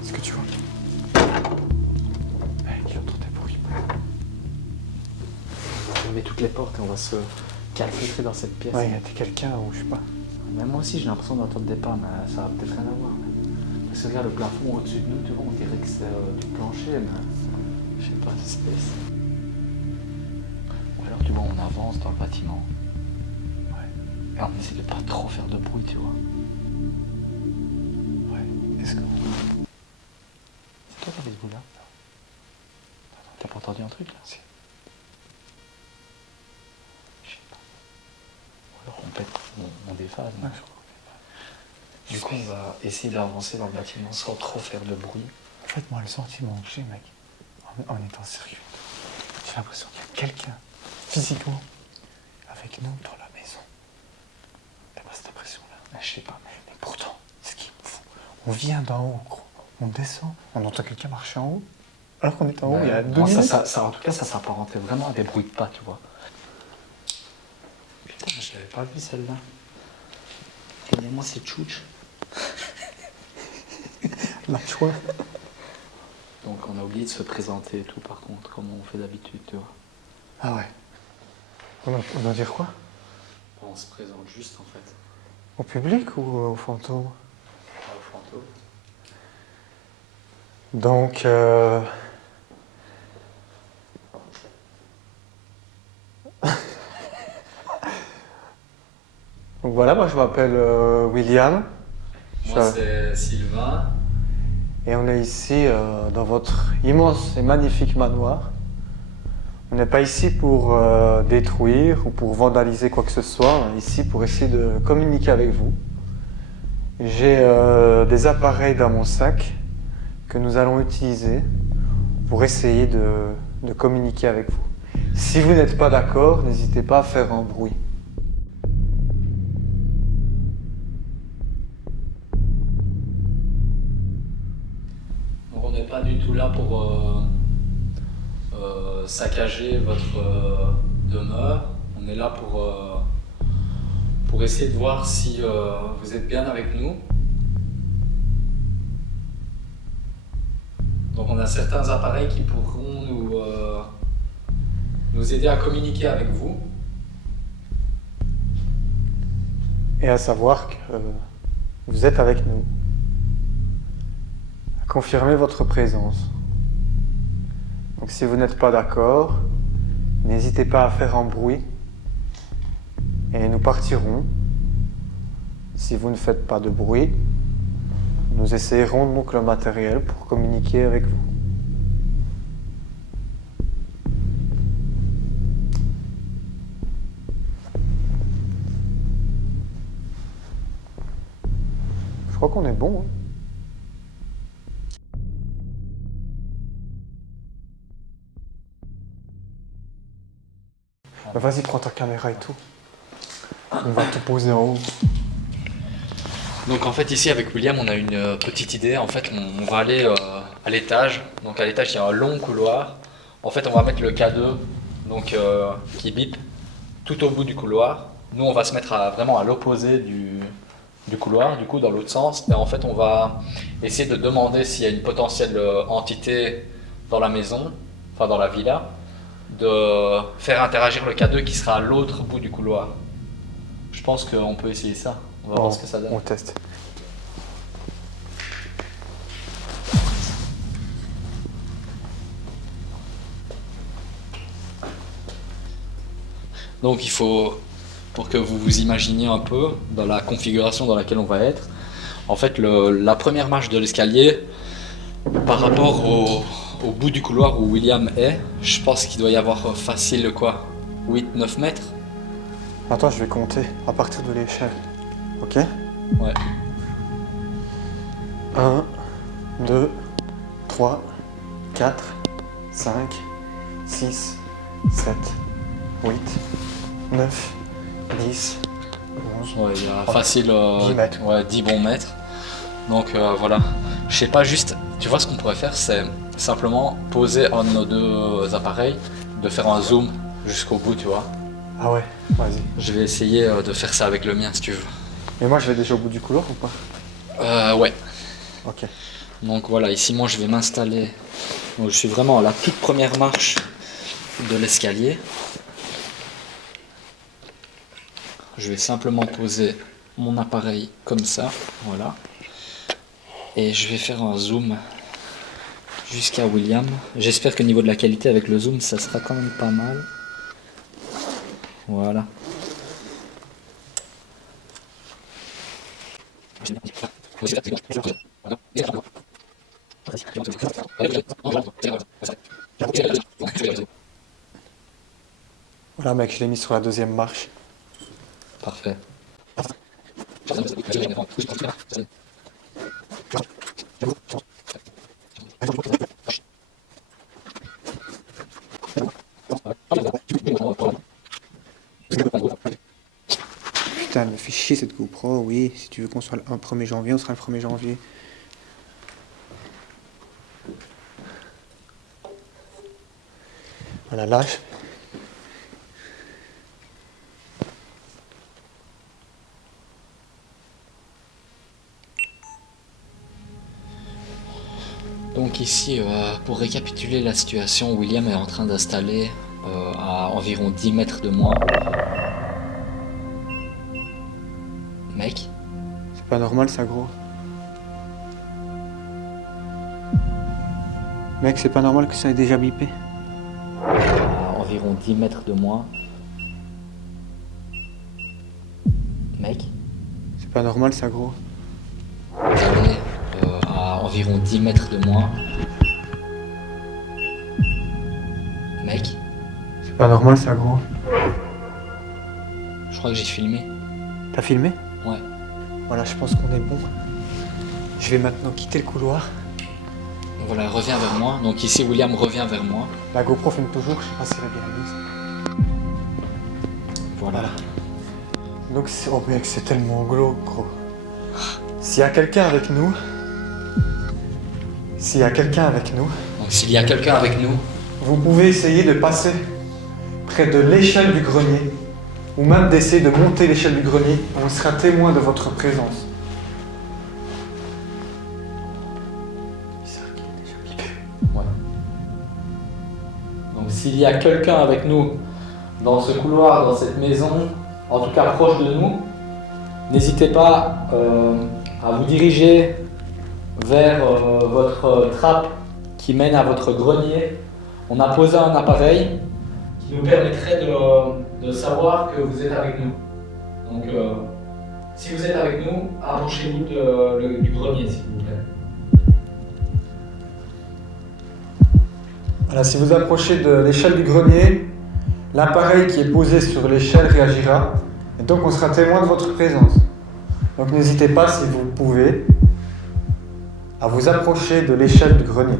Est-ce que tu vois? Mec, j'entends des bruits. On met toutes les portes et on va se calfeutrer dans cette pièce. Ouais, il y a quelqu'un ou je sais pas. Mais moi aussi j'ai l'impression d'entendre des pas, mais ça va peut-être rien à voir. Parce que regarde le plafond au-dessus de nous, tu vois, on dirait que c'est du plancher, mais je sais pas, c'est space. Ou alors tu vois, on avance dans le bâtiment. Ouais. Et on essaie de pas trop faire de bruit, tu vois. Ouais. Est-ce que... C'est toi qui avais ce bruit là? T'as pas entendu un truc là? Si. Je sais pas. Ou alors on pète, on déphase. Ouais, je crois. Du coup, on va essayer d'avancer dans le bâtiment sans trop faire de bruit. En fait, moi, le sentiment que j'ai, mec, en étant sérieux, j'ai l'impression qu'il y a quelqu'un, physiquement, avec nous dans la maison. T'as pas cette impression-là? Je sais pas. Mais pourtant, ce qui me fout, on vient d'en haut, gros. On descend, on entend quelqu'un marcher en haut. Alors qu'on est en haut, il y a 2 minutes. En tout cas, ça s'apparentait vraiment à des bruits de pas, tu vois. Putain, je l'avais pas vu celle-là. Et moi, c'est Tchouch. La choix. Donc, on a oublié de se présenter et tout, par contre, comme on fait d'habitude, tu vois. Ah ouais. On doit dire quoi? On se présente juste, en fait. Au public ou au fantôme? Pas au fantôme. Donc, donc voilà, moi je m'appelle William. Moi, c'est Sylvain. Et on est ici dans votre immense et magnifique manoir. On n'est pas ici pour détruire ou pour vandaliser quoi que ce soit. On est ici pour essayer de communiquer avec vous. J'ai des appareils dans mon sac que nous allons utiliser pour essayer de communiquer avec vous. Si vous n'êtes pas d'accord, n'hésitez pas à faire un bruit. Donc, on n'est pas du tout là pour saccager votre demeure. On est là pour essayer de voir si vous êtes bien avec nous. Donc on a certains appareils qui pourront nous aider à communiquer avec vous. Et à savoir que vous êtes avec nous. Confirmez votre présence. Donc si vous n'êtes pas d'accord, n'hésitez pas à faire un bruit et nous partirons. Si vous ne faites pas de bruit, nous essayerons donc le matériel pour communiquer avec vous. Je crois qu'on est bon. Hein. Bah, vas-y, prends ta caméra et tout. On va tout poser en haut. Donc en fait ici avec William on a une petite idée. En fait on va aller à l'étage. Donc à l'étage il y a un long couloir. En fait on va mettre le K2 donc, qui bip tout au bout du couloir. Nous on va se mettre vraiment à l'opposé du couloir, du coup dans l'autre sens. Et en fait on va essayer de demander s'il y a une potentielle entité dans la maison, enfin dans la villa, de faire interagir le K2 qui sera à l'autre bout du couloir. Je pense qu'on peut essayer ça. On va voir ce que ça donne. On teste. Donc il faut, pour que vous vous imaginiez un peu dans la configuration dans laquelle on va être, en fait la première marche de l'escalier, par rapport au bout du couloir où William est, je pense qu'il doit y avoir facile quoi, 8-9 mètres. Attends, je vais compter à partir de l'échelle. Ok? Ouais. 1, 2, 3, 4, 5, 6, 7, 8, 9, 10, 11. Ouais, il y a facile 10 mètres. Ouais, 10 bons mètres. Donc voilà. Je sais pas, juste, tu vois ce qu'on pourrait faire, c'est simplement poser un de nos deux appareils, de faire un zoom jusqu'au bout, tu vois. Ah ouais, vas-y. Je vais essayer de faire ça avec le mien si tu veux. Mais moi je vais déjà au bout du couloir ou pas? Ouais. Ok. Donc voilà, ici moi je vais m'installer. Donc je suis vraiment à la toute première marche de l'escalier. Je vais simplement poser mon appareil comme ça, voilà. Et je vais faire un zoom jusqu'à William. J'espère qu'au niveau de la qualité avec le zoom, ça sera quand même pas mal. Voilà. Voilà mec, je l'ai mis sur la deuxième marche. Parfait. Putain, elle me fait chier cette GoPro, oui. Si tu veux qu'on soit le 1er janvier, on sera le 1er janvier. Voilà, lâche. Donc ici, pour récapituler la situation, William est en train d'installer à environ 10 mètres de moi. Mec, C'est pas normal ça, gros. Mec, c'est pas normal que ça ait déjà bipé. à environ 10 mètres de moi. Mec, C'est pas normal ça, gros. installé à environ 10 mètres de moi. Mec, C'est pas normal ça, gros. je crois que j'ai filmé. T'as filmé? Ouais. Voilà, je pense qu'on est bon. Je vais maintenant quitter le couloir. Voilà, reviens vers moi. Donc ici, William revient vers moi. La GoPro filme toujours, je sais pas si elle est bien mise. Voilà. Donc, oh mec, c'est tellement glauque, gros. S'il y a quelqu'un avec nous... S'il y a quelqu'un avec nous, Donc s'il y a quelqu'un avec nous, vous pouvez essayer de passer près de l'échelle du grenier, ou même d'essayer de monter l'échelle du grenier. On sera témoin de votre présence. ouais. Donc s'il y a quelqu'un avec nous dans ce couloir, dans cette maison, en tout cas proche de nous, n'hésitez pas à vous diriger vers votre trappe qui mène à votre grenier. On a posé un appareil qui nous permettrait de savoir que vous êtes avec nous. Donc si vous êtes avec nous, approchez-vous du grenier s'il vous plaît. Voilà, si vous approchez de l'échelle du grenier, l'appareil qui est posé sur l'échelle réagira, et donc on sera témoin de votre présence. Donc n'hésitez pas, si vous pouvez, à vous approcher de l'échelle du grenier.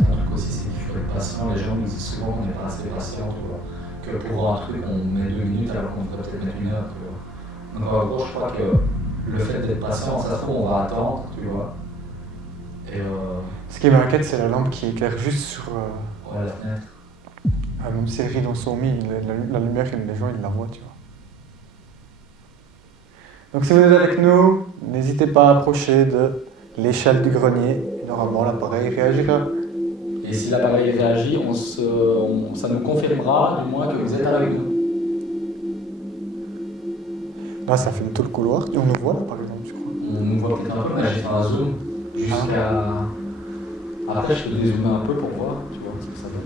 Un truc aussi, c'est qu'il faut être patient. Les gens nous disent souvent qu'on n'est pas assez patient, tu vois. Que pour un truc, on met 2 minutes alors qu'on devrait peut-être mettre 1 heure, tu vois. Donc en gros, je crois que le fait d'être patient, ça se trouve, on va attendre, tu vois. Et Ce qui m'inquiète, c'est la lampe qui éclaire juste sur... ouais, la fenêtre. même si les rideaux sont mis, la lumière, les gens, ils la voient, tu vois. Donc si vous êtes avec nous, n'hésitez pas à approcher de l'échelle du grenier, et normalement l'appareil réagira. Et si l'appareil réagit, ça nous confirmera du moins que vous êtes avec nous. Là, ça filme tout le couloir, on nous voit là par exemple, je crois. On nous voit peut-être un peu, mais j'ai fait un zoom jusqu'à... Après, je peux dézoomer un peu pour voir, tu vois ce que ça donne.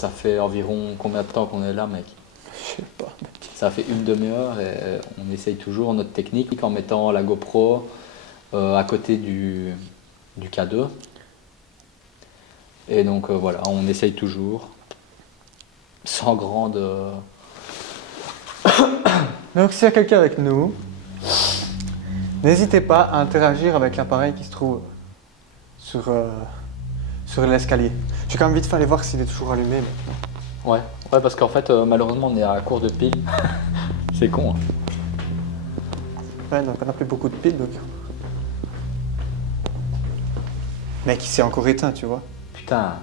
Ça fait environ combien de temps qu'on est là, mec? Je sais pas, mec. Ça fait une demi-heure et on essaye toujours notre technique en mettant la GoPro à côté du K2. Et donc voilà, on essaye toujours, sans grande... Donc s'il y a quelqu'un avec nous, n'hésitez pas à interagir avec l'appareil qui se trouve sur l'escalier. Je vais quand même vite fait aller voir s'il est toujours allumé maintenant. Ouais, parce qu'en fait, malheureusement, on est à court de piles. C'est con. Hein. Ouais, donc on n'a plus beaucoup de piles, donc... Mec, il s'est encore éteint, tu vois. Putain.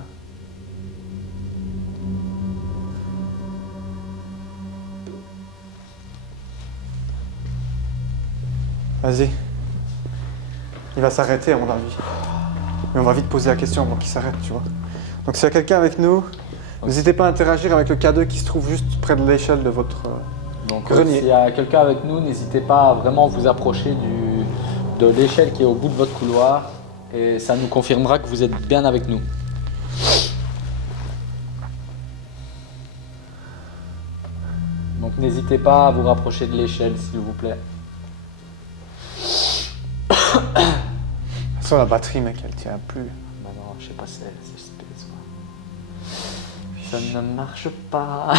Vas-y. Il va s'arrêter à mon avis. Mais on va vite poser la question avant qu'il s'arrête, tu vois. Donc s'il y a quelqu'un avec nous, n'hésitez pas à interagir avec le K2 qui se trouve juste près de l'échelle de votre Donc grenier. s'il y a quelqu'un avec nous, n'hésitez pas à vraiment vous approcher de l'échelle qui est au bout de votre couloir et ça nous confirmera que vous êtes bien avec nous. Donc n'hésitez pas à vous rapprocher de l'échelle s'il vous plaît. Sur la batterie, mec, elle tient plus. Bah non, je sais pas, c'est space quoi. Ça ne marche pas.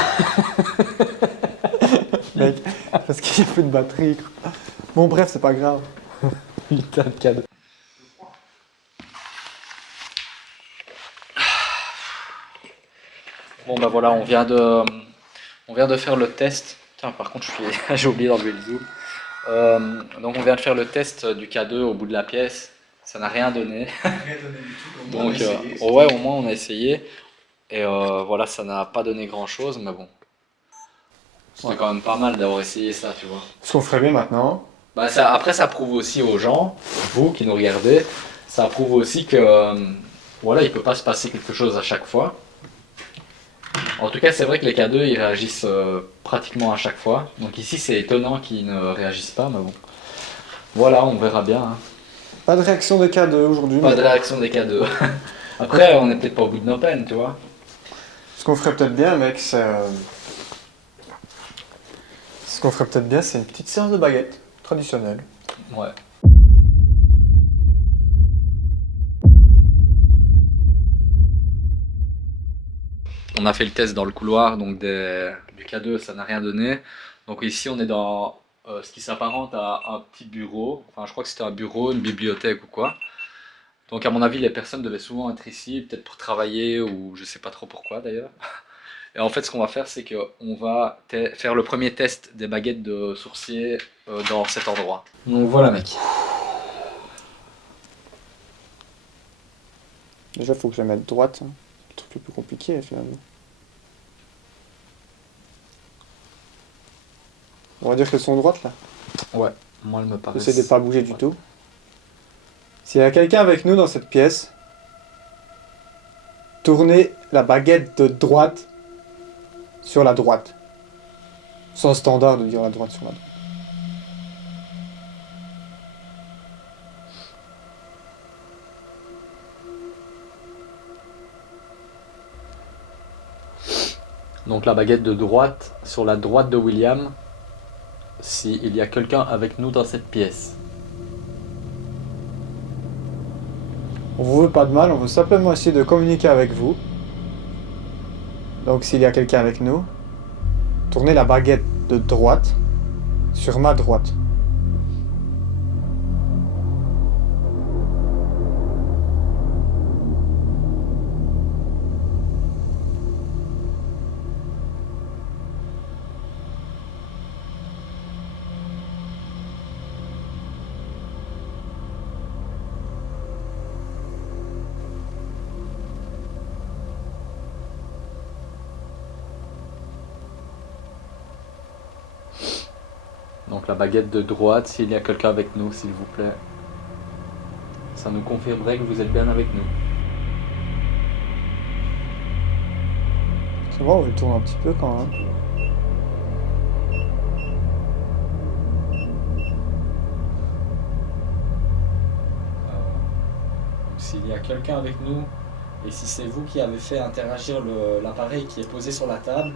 Mec, parce qu'il n'y a plus de batterie. Quoi. Bon, bref, c'est pas grave. Putain de cadeau. Bon bah voilà, on vient de faire le test. Tiens, par contre, j'ai oublié d'enlever le zoom. Donc on vient de faire le test du K2 au bout de la pièce. Ça n'a rien donné. Donc ouais, au moins on a essayé. Et voilà, ça n'a pas donné grand chose, mais bon. C'était quand même pas mal d'avoir essayé ça, tu vois. Ce qu'on ferait bien maintenant. Bah après, ça prouve aussi aux gens, vous qui nous regardez, ça prouve aussi que voilà, il peut pas se passer quelque chose à chaque fois. En tout cas, c'est vrai que les K2 ils réagissent pratiquement à chaque fois. Donc ici, c'est étonnant qu'ils ne réagissent pas, mais bon. Voilà, on verra bien. Hein. Pas de réaction des K2 aujourd'hui. Pas de réaction des K2. Après, on est peut-être pas au bout de nos peines, tu vois. Ce qu'on ferait peut-être bien, mec, c'est. Ce qu'on ferait peut-être bien, c'est une petite séance de baguette traditionnelle. Ouais. On a fait le test dans le couloir, donc du K2, ça n'a rien donné. Donc ici, on est dans ce qui s'apparente à un petit bureau. Enfin, je crois que c'était un bureau, une bibliothèque ou quoi. Donc à mon avis, les personnes devaient souvent être ici, peut-être pour travailler ou je sais pas trop pourquoi d'ailleurs. Et en fait, ce qu'on va faire, c'est qu'on va faire le premier test des baguettes de sourcier dans cet endroit. Donc voilà, mec. Déjà, faut que je la mette droite. Hein. Le truc le plus compliqué, finalement. On va dire qu'elles sont droites, là. Ouais, moi, elle me paraît. Essayez de pas bouger du tout. S'il y a quelqu'un avec nous dans cette pièce, tournez la baguette de droite sur la droite. C'est un standard de dire la droite sur la droite. Donc la baguette de droite sur la droite de William, s'il y a quelqu'un avec nous dans cette pièce. On vous veut pas de mal, on veut simplement essayer de communiquer avec vous. Donc s'il y a quelqu'un avec nous, tournez la baguette de droite sur ma droite. Donc la baguette de droite, s'il y a quelqu'un avec nous, s'il vous plaît. Ça nous confirmerait que vous êtes bien avec nous. C'est bon, on le tourne un petit peu quand même. S'il y a quelqu'un avec nous, et si c'est vous qui avez fait interagir l'appareil qui est posé sur la table,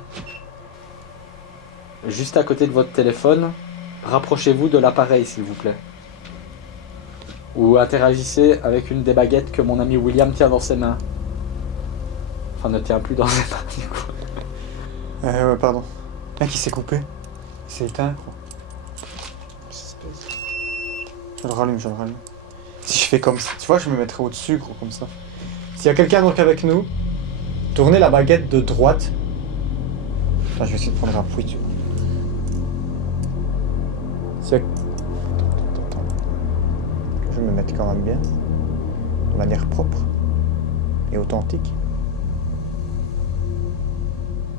juste à côté de votre téléphone, rapprochez-vous de l'appareil s'il vous plaît. Ou interagissez avec une des baguettes que mon ami William tient dans ses mains. Enfin, ne tient plus dans ses mains du coup. Ouais, pardon. Mec, il s'est coupé. Il s'est éteint, quoi. Je le rallume, je le rallume. Si je fais comme ça, tu vois, je me mettrai au-dessus, gros, comme ça. S'il y a quelqu'un donc avec nous, tournez la baguette de droite. Enfin, je vais essayer de prendre un appui, tu vois. S'il y a... Attends. Je vais me mettre quand même bien. De manière propre. Et authentique.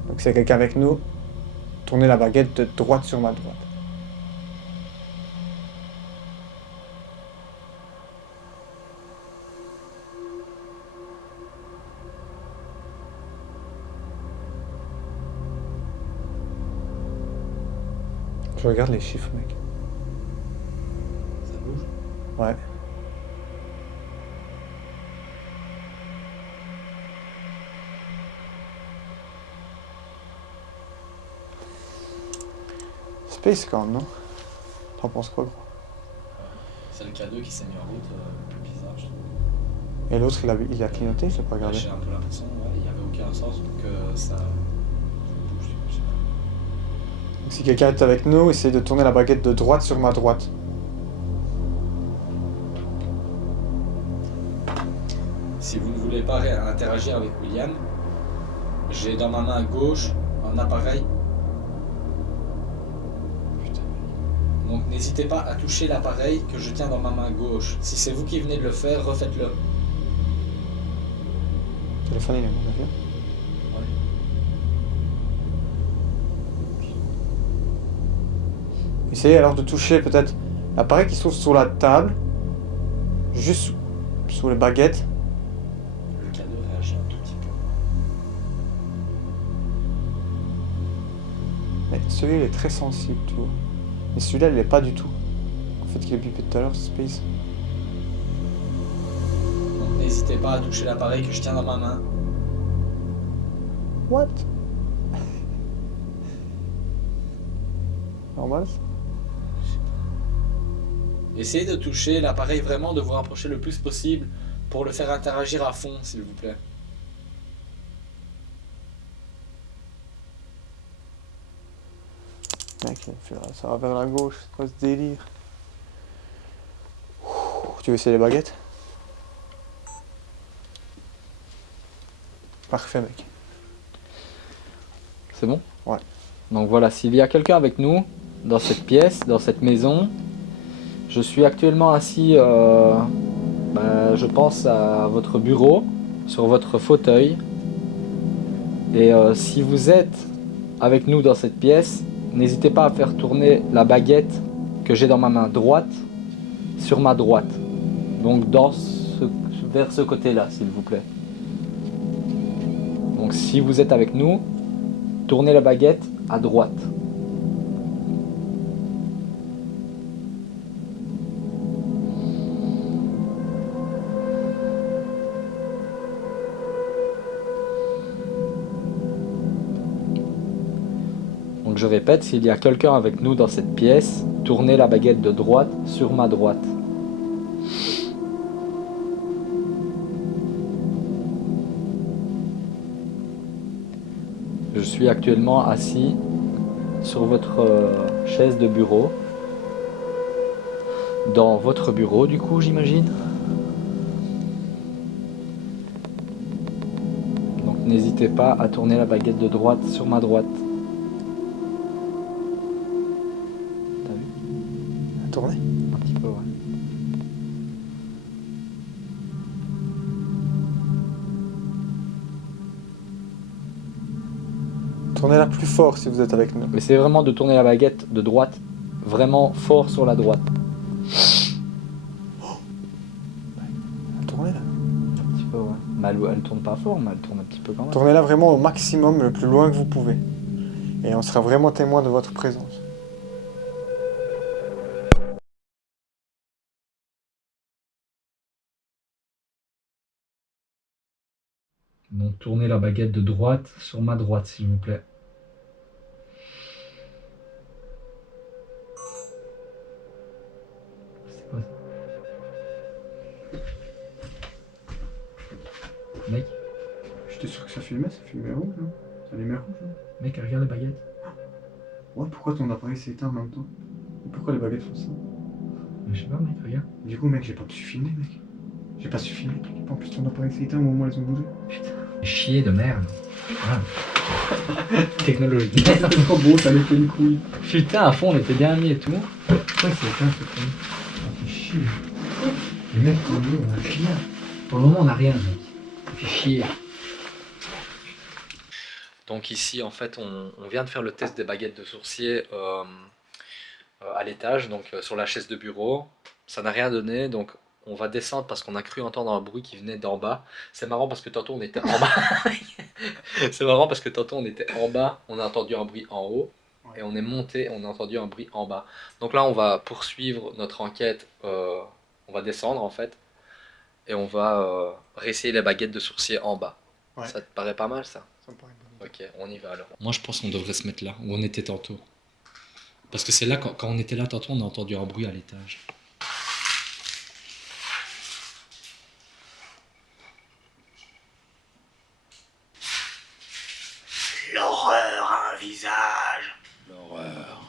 Donc s'il y a quelqu'un avec nous, tournez la baguette de droite sur ma droite. Je regarde les chiffres, mec. Ça bouge. Ouais. Space quand même, non? T'en penses quoi, gros? C'est le K2 qui s'est mis en route, bizarre je trouve. Et l'autre, il a clignoté, je l'ai pas regardé. J'ai un peu l'impression, ouais, il n'y avait aucun sens que ça bouge, je sais pas. Donc, si quelqu'un est avec nous, essayez de tourner la baguette de droite sur ma droite. Si vous ne voulez pas interagir avec William, j'ai dans ma main gauche un appareil. Donc n'hésitez pas à toucher l'appareil que je tiens dans ma main gauche. Si c'est vous qui venez de le faire, refaites-le. Le téléphone, il est mon avis. Essayez alors de toucher peut-être l'appareil qui se trouve sur la table, juste sous les baguettes. Le K2 réagit un tout petit peu. Mais celui-là, il est très sensible, tu vois. Mais celui-là, il est pas du tout. En fait, qu'il est bipé tout à l'heure, Space. Donc n'hésitez pas à toucher l'appareil que je tiens dans ma main. What? Normal ça? Essayez de toucher l'appareil vraiment, de vous rapprocher le plus possible pour le faire interagir à fond, s'il vous plaît. Mec, ça va vers la gauche, c'est quoi ce délire? Tu veux essayer les baguettes? Parfait, mec. C'est bon? Ouais. Donc voilà, s'il y a quelqu'un avec nous dans cette pièce, dans cette maison, je suis actuellement assis, je pense à votre bureau, sur votre fauteuil. Et si vous êtes avec nous dans cette pièce, n'hésitez pas à faire tourner la baguette que j'ai dans ma main droite sur ma droite. Donc vers ce côté-là, s'il vous plaît. Donc si vous êtes avec nous, tournez la baguette à droite. Donc je répète, s'il y a quelqu'un avec nous dans cette pièce, tournez la baguette de droite sur ma droite. Je suis actuellement assis sur votre chaise de bureau. Dans votre bureau, du coup, j'imagine. Donc n'hésitez pas à tourner la baguette de droite sur ma droite. T'as vu? Tournez. Un petit peu, ouais. Tournez-la plus fort si vous êtes avec nous. Essayez vraiment de tourner la baguette de droite, vraiment fort sur la droite. Tournez-la. Un petit peu, ouais. Mais elle tourne pas fort, mais elle tourne un petit peu quand même. Tournez-la vraiment au maximum, le plus loin que vous pouvez. Et on sera vraiment témoin de votre présence. Donc tournez la baguette de droite sur ma droite, s'il vous plaît. C'est quoi ça? Mec, J'étais sûr que ça filmait rouge, hein. Ça allumait rouge, hein. mec, regarde la baguette. Ouais, pourquoi ton appareil s'est éteint en même temps? Et pourquoi les baguettes font ça? Mais je sais pas, mec, regarde. Du coup, mec, j'ai pas pu filmer, mec. J'ai pas su filmer. En plus, ton appareil s'est éteint au moment où elles ont bougé. Chier de merde. Ah. Technologie. C'était trop beau, ça m'était une couille. Putain, à fond, on était bien mis et tout. Pourquoi c'est éteint ce truc? Ça fait chier. Les mecs, pour nous, on a rien. Pour le moment, on n'a rien, mec. Ça fait chier. Donc ici, en fait, on vient de faire le test des baguettes de sourcier à l'étage, donc sur la chaise de bureau. Ça n'a rien donné, donc on va descendre parce qu'on a cru entendre un bruit qui venait d'en bas. C'est marrant parce que tantôt on était en bas. C'est marrant parce que tantôt on était en bas, on a entendu un bruit en haut. Ouais. et on est monté, on a entendu un bruit en bas. Donc là, on va poursuivre notre enquête, on va descendre en fait, et on va réessayer les baguettes de sourcier en bas. Ouais. Ça te paraît pas mal ça? Ça me paraît bon. Ok, on y va alors. Moi je pense qu'on devrait se mettre là, où on était tantôt. Parce que c'est là, quand on était là tantôt, on a entendu un bruit à l'étage. L'horreur a un visage. L'horreur.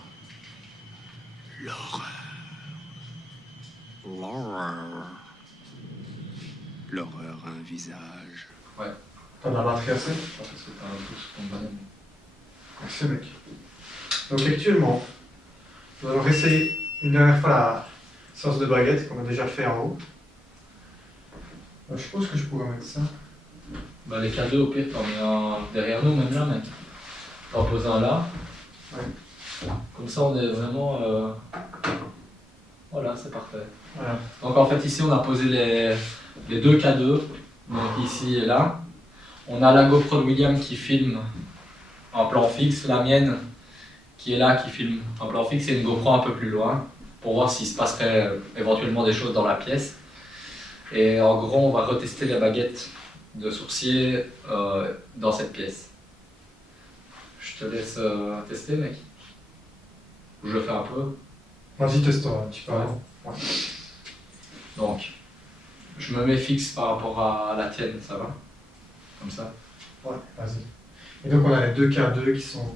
L'horreur a un visage. T'as de la batterie assez? Parce que t'as un truc sur ton bonhomme. Merci mec. Donc actuellement, nous allons réessayer une dernière fois la séance de baguette qu'on a déjà fait en haut. Je suppose que je pourrais mettre ça. Bah les cadeaux au pire, t'en mets un derrière nous, même là, mec. T'en poses un là. Ouais. Comme ça on est vraiment... Voilà, c'est parfait. Voilà. Donc en fait ici on a posé les deux cadeaux, donc ici et là. On a la GoPro de William qui filme en plan fixe, la mienne qui est là qui filme en plan fixe et une GoPro un peu plus loin pour voir s'il se passerait éventuellement des choses dans la pièce. Et en gros on va retester les baguettes de sourcier dans cette pièce. Je te laisse tester mec. Ou je le fais un peu. Vas-y, teste-toi un petit peu. Ouais. Donc, je me mets fixe par rapport à la tienne, ça va? Comme ça. Ouais, vas-y. Et donc on a les deux K2 qui sont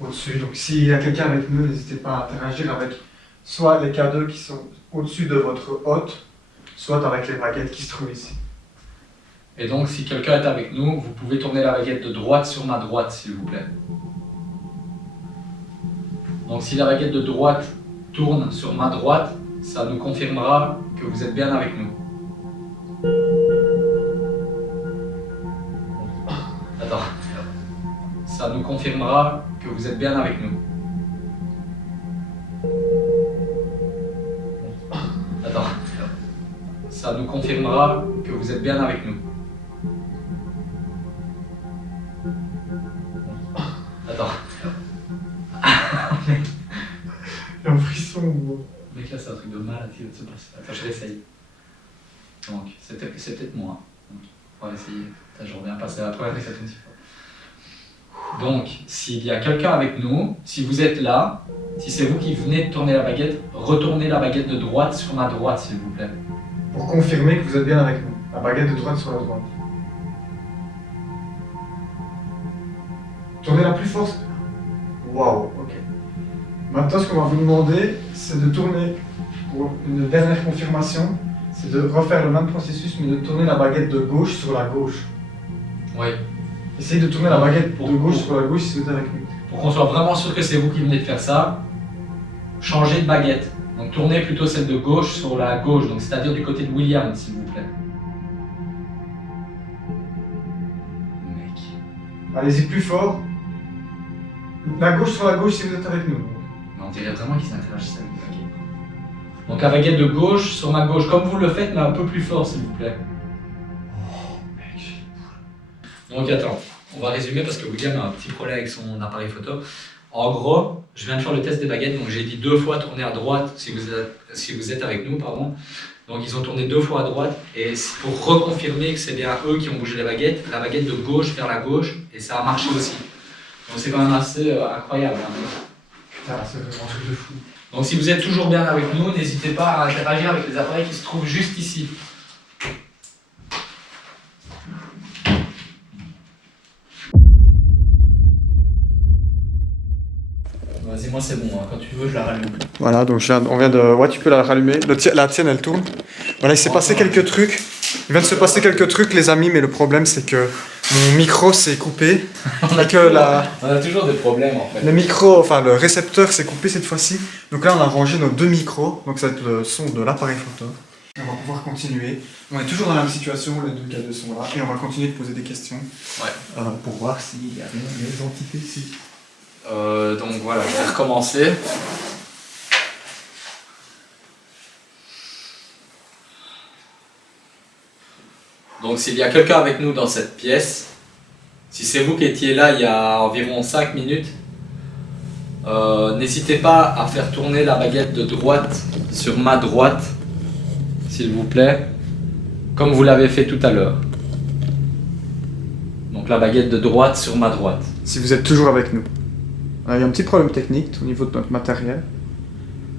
au-dessus. Donc s'il y a quelqu'un avec nous, n'hésitez pas à interagir avec soit les K2 qui sont au-dessus de votre hôte, soit avec les baguettes qui se trouvent ici. Et donc, si quelqu'un est avec nous, vous pouvez tourner la baguette de droite sur ma droite, s'il vous plaît. Donc, si la baguette de droite tourne sur ma droite, ça nous confirmera que vous êtes bien avec nous. Attends. Ça nous confirmera que vous êtes bien avec nous. Attends. Ça nous confirmera que vous êtes bien avec nous. Attends. J'ai un frisson. Mec, là, c'est un truc de malade qui va se passer. Attends, je réessaye. Donc, c'est peut-être moi. Donc, on va essayer. Putain, je reviens pas, c'est la première fois que ça tourne si fort. Donc, s'il y a quelqu'un avec nous, si vous êtes là, si c'est vous qui venez de tourner la baguette, retournez la baguette de droite sur ma droite, s'il vous plaît. Pour confirmer que vous êtes bien avec nous. La baguette de droite sur la droite. Tournez la plus forte. Waouh, ok. Maintenant, ce qu'on va vous demander, c'est de tourner, pour une dernière confirmation, c'est de refaire le même processus, mais de tourner la baguette de gauche sur la gauche. Oui. Essayez de tourner la baguette de gauche sur la gauche si vous êtes avec nous. Pour qu'on soit vraiment sûr que c'est vous qui venez de faire ça, changez de baguette. Donc, tournez plutôt celle de gauche sur la gauche, donc c'est-à-dire du côté de William, s'il vous plaît. Mec. Allez-y plus fort. La gauche sur la gauche si vous êtes avec nous. Mais on dirait vraiment qu'ils interagissent avec la baguette. Donc la baguette de gauche sur ma gauche, comme vous le faites, mais un peu plus fort s'il vous plaît. Donc attends, on va résumer parce que William a un petit problème avec son appareil photo. En gros, je viens de faire le test des baguettes, donc j'ai dit 2 fois tourner à droite si vous êtes avec nous, pardon. Donc ils ont tourné 2 fois à droite et pour reconfirmer que c'est bien eux qui ont bougé la baguette de gauche vers la gauche et ça a marché aussi. Donc c'est quand même assez incroyable. Hein. Putain, c'est vraiment un truc de fou. Donc si vous êtes toujours bien avec nous, n'hésitez pas à interagir avec les appareils qui se trouvent juste ici. Vas-y, moi c'est bon, hein. Quand tu veux je la rallume. Voilà, donc on vient de... Ouais, tu peux la rallumer. La tienne, elle tourne. Voilà, il s'est passé quelques trucs. Il vient de se passer quelques trucs, les amis, mais le problème, c'est que mon micro s'est coupé. On a toujours des problèmes, en fait. Le micro, enfin, le récepteur s'est coupé cette fois-ci. Donc là, on a rangé nos 2 micros. Donc ça va être le son de l'appareil photo. On va pouvoir continuer. On est toujours dans la même situation, les 2 K2 sont là. Et on va continuer de poser des questions. Ouais. Pour voir s'il y a des entités ici. Donc voilà, je vais recommencer. Donc s'il y a quelqu'un avec nous dans cette pièce, si c'est vous qui étiez là il y a environ 5 minutes, N'hésitez pas à faire tourner la baguette de droite sur ma droite, s'il vous plaît, comme vous l'avez fait tout à l'heure. Donc la baguette de droite sur ma droite. Si vous êtes toujours avec nous. Il y a un petit problème technique au niveau de notre matériel.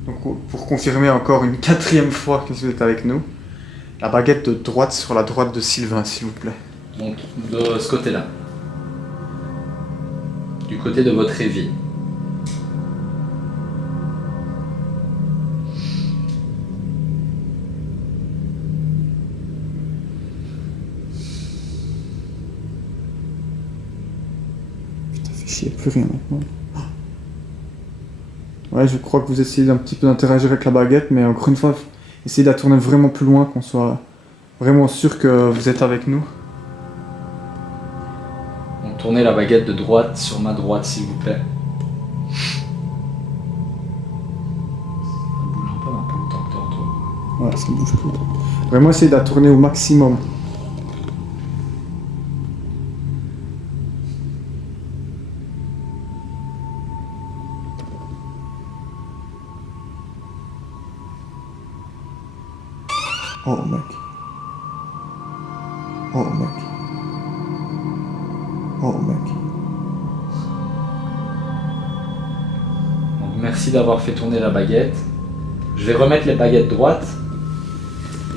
Donc pour confirmer encore une 4e fois que vous êtes avec nous, la baguette de droite sur la droite de Sylvain, s'il vous plaît. Donc de ce côté-là. Du côté de votre évier. Putain, fait chier, plus rien maintenant. Ouais, je crois que vous essayez un petit peu d'interagir avec la baguette, mais encore une fois, essayez de la tourner vraiment plus loin, qu'on soit vraiment sûr que vous êtes avec nous. Donc tournez la baguette de droite sur ma droite, s'il vous plaît. Ça bouge un peu autant que tantôt. Ouais, ça bouge plus. Vraiment essayez de la tourner au maximum. Oh mec. Oh mec. Oh mec. Donc merci d'avoir fait tourner la baguette. Je vais remettre les baguettes droites.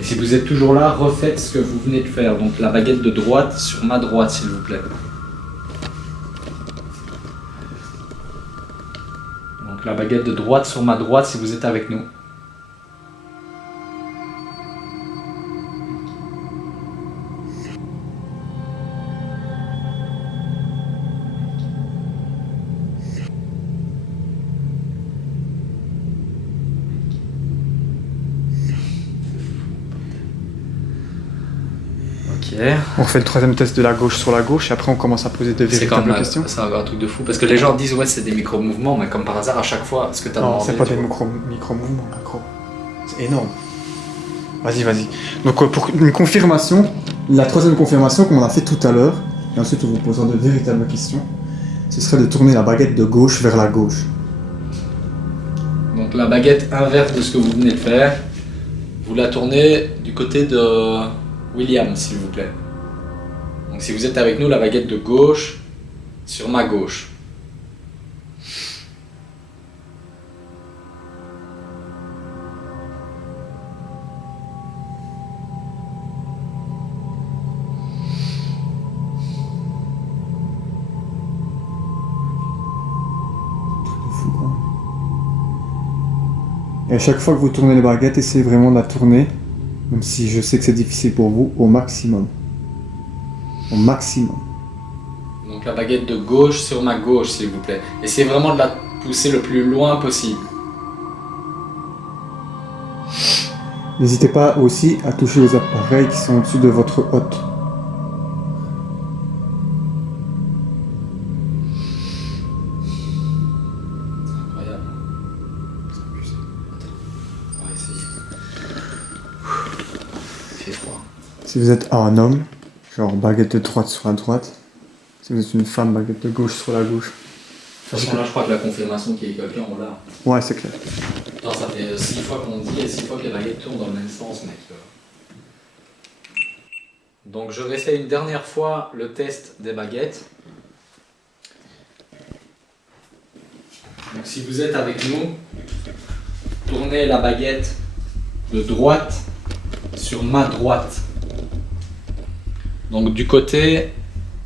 Et si vous êtes toujours là, refaites ce que vous venez de faire. Donc la baguette de droite sur ma droite, s'il vous plaît. Donc la baguette de droite sur ma droite si vous êtes avec nous. Ok. On refait le 3e test de la gauche sur la gauche et après on commence à poser de C'est quand véritables même questions. c'est un truc de fou parce que les gens disent ouais c'est des micro-mouvements mais comme par hasard à chaque fois ce que tu as Non, demandé. c'est pas tu des vois. micro-mouvements, macro. C'est énorme. Vas-y, vas-y. Donc pour une confirmation, la 3e confirmation comme on a fait tout à l'heure, et ensuite on vous posera de véritables questions, ce serait de tourner la baguette de gauche vers la gauche. Donc la baguette inverse de ce que vous venez de faire, vous la tournez du côté de William s'il vous plaît. Donc si vous êtes avec nous, la baguette de gauche sur ma gauche. Fou, quoi. Et à chaque fois que vous tournez les baguettes, essayez vraiment de la tourner, même si je sais que c'est difficile pour vous, au maximum. Au maximum. Donc la baguette de gauche sur ma gauche s'il vous plaît. Essayez vraiment de la pousser le plus loin possible. N'hésitez pas aussi à toucher aux appareils qui sont au-dessus de votre hôte. Incroyable. C'est abusé. Attends, on va essayer. Il fait froid. Si vous êtes un homme, genre baguette de droite sur la droite. Si vous êtes une femme, baguette de gauche sur la gauche. De toute façon là je crois que la confirmation qu'il y ait quelqu'un on l'a. Ouais, c'est clair. Non, ça fait 6 fois qu'on dit et 6 fois que les baguettes tournent dans le même sens, mec. Donc je réessaye une dernière fois le test des baguettes. Donc si vous êtes avec nous, tournez la baguette de droite sur ma droite. Donc du côté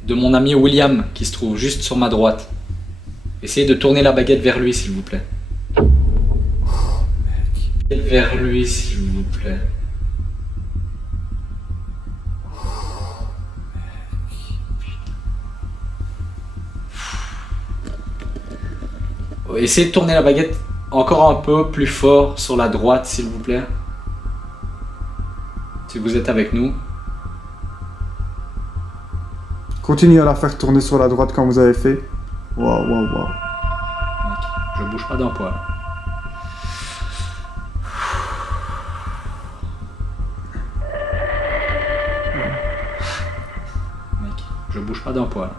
de mon ami William qui se trouve juste sur ma droite. Essayez de tourner la baguette vers lui s'il vous plaît. Vers lui, s'il vous plaît. Essayez de tourner la baguette encore un peu plus fort sur la droite, s'il vous plaît. Si vous êtes avec nous. Continuez à la faire tourner sur la droite quand vous avez fait. Waouh, waouh, waouh. Mec, je bouge pas d'un poil. Mec, je bouge pas d'un poil.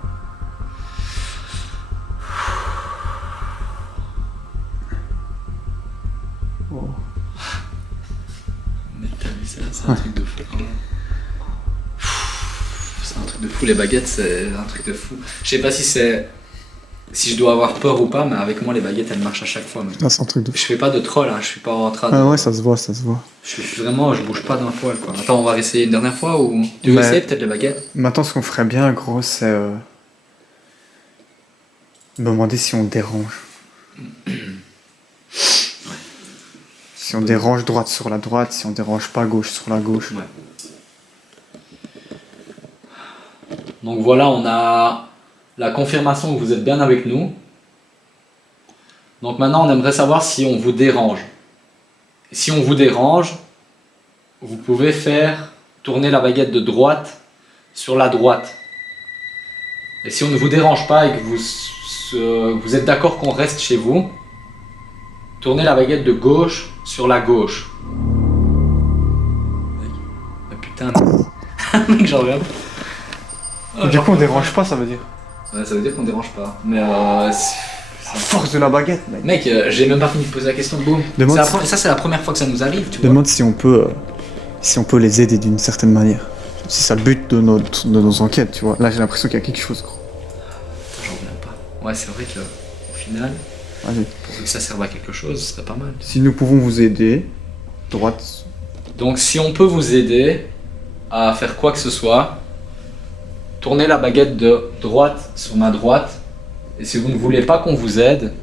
C'est un truc de fou. C'est un truc de fou, les baguettes, c'est un truc de fou. Je sais pas si je dois avoir peur ou pas, mais avec moi, les baguettes, elles marchent à chaque fois. Ah, c'est un truc de Je fais pas de troll, hein, je suis pas en train de... Ah ouais, ça se voit, ça se voit. Je bouge pas d'un poil, quoi. Attends, on va essayer une dernière fois ou... Tu veux essayer peut-être les baguettes? Maintenant, ce qu'on ferait bien, gros, c'est... me demander si on dérange. Si on dérange droite sur la droite, si on dérange pas gauche sur la gauche. Ouais. Donc voilà, on a la confirmation que vous êtes bien avec nous. Donc maintenant, on aimerait savoir si on vous dérange. Et si on vous dérange, vous pouvez faire tourner la baguette de droite sur la droite. Et si on ne vous dérange pas et que vous êtes d'accord qu'on reste chez vous, tournez la baguette de gauche sur la gauche. Ah putain, mec, j'en reviens. Du coup, on dérange pas, ça veut dire. Ouais, ça veut dire qu'on dérange pas. Mais Force de la baguette, mec. mec, j'ai même pas fini de poser la question, boum. Demande Ça, c'est la première fois que ça nous arrive, tu vois. Demande si on peut les aider d'une certaine manière. C'est ça le but de nos enquêtes, tu vois. Là, j'ai l'impression qu'il y a quelque chose, gros. J'en reviens pas. Ouais, c'est vrai que au final, Allez. pour que ça serve à quelque chose, ce serait pas mal. Si nous pouvons vous aider, droite. Donc si on peut vous aider à faire quoi que ce soit, tournez la baguette de droite sur ma droite. Et si vous ne voulez pas qu'on vous aide,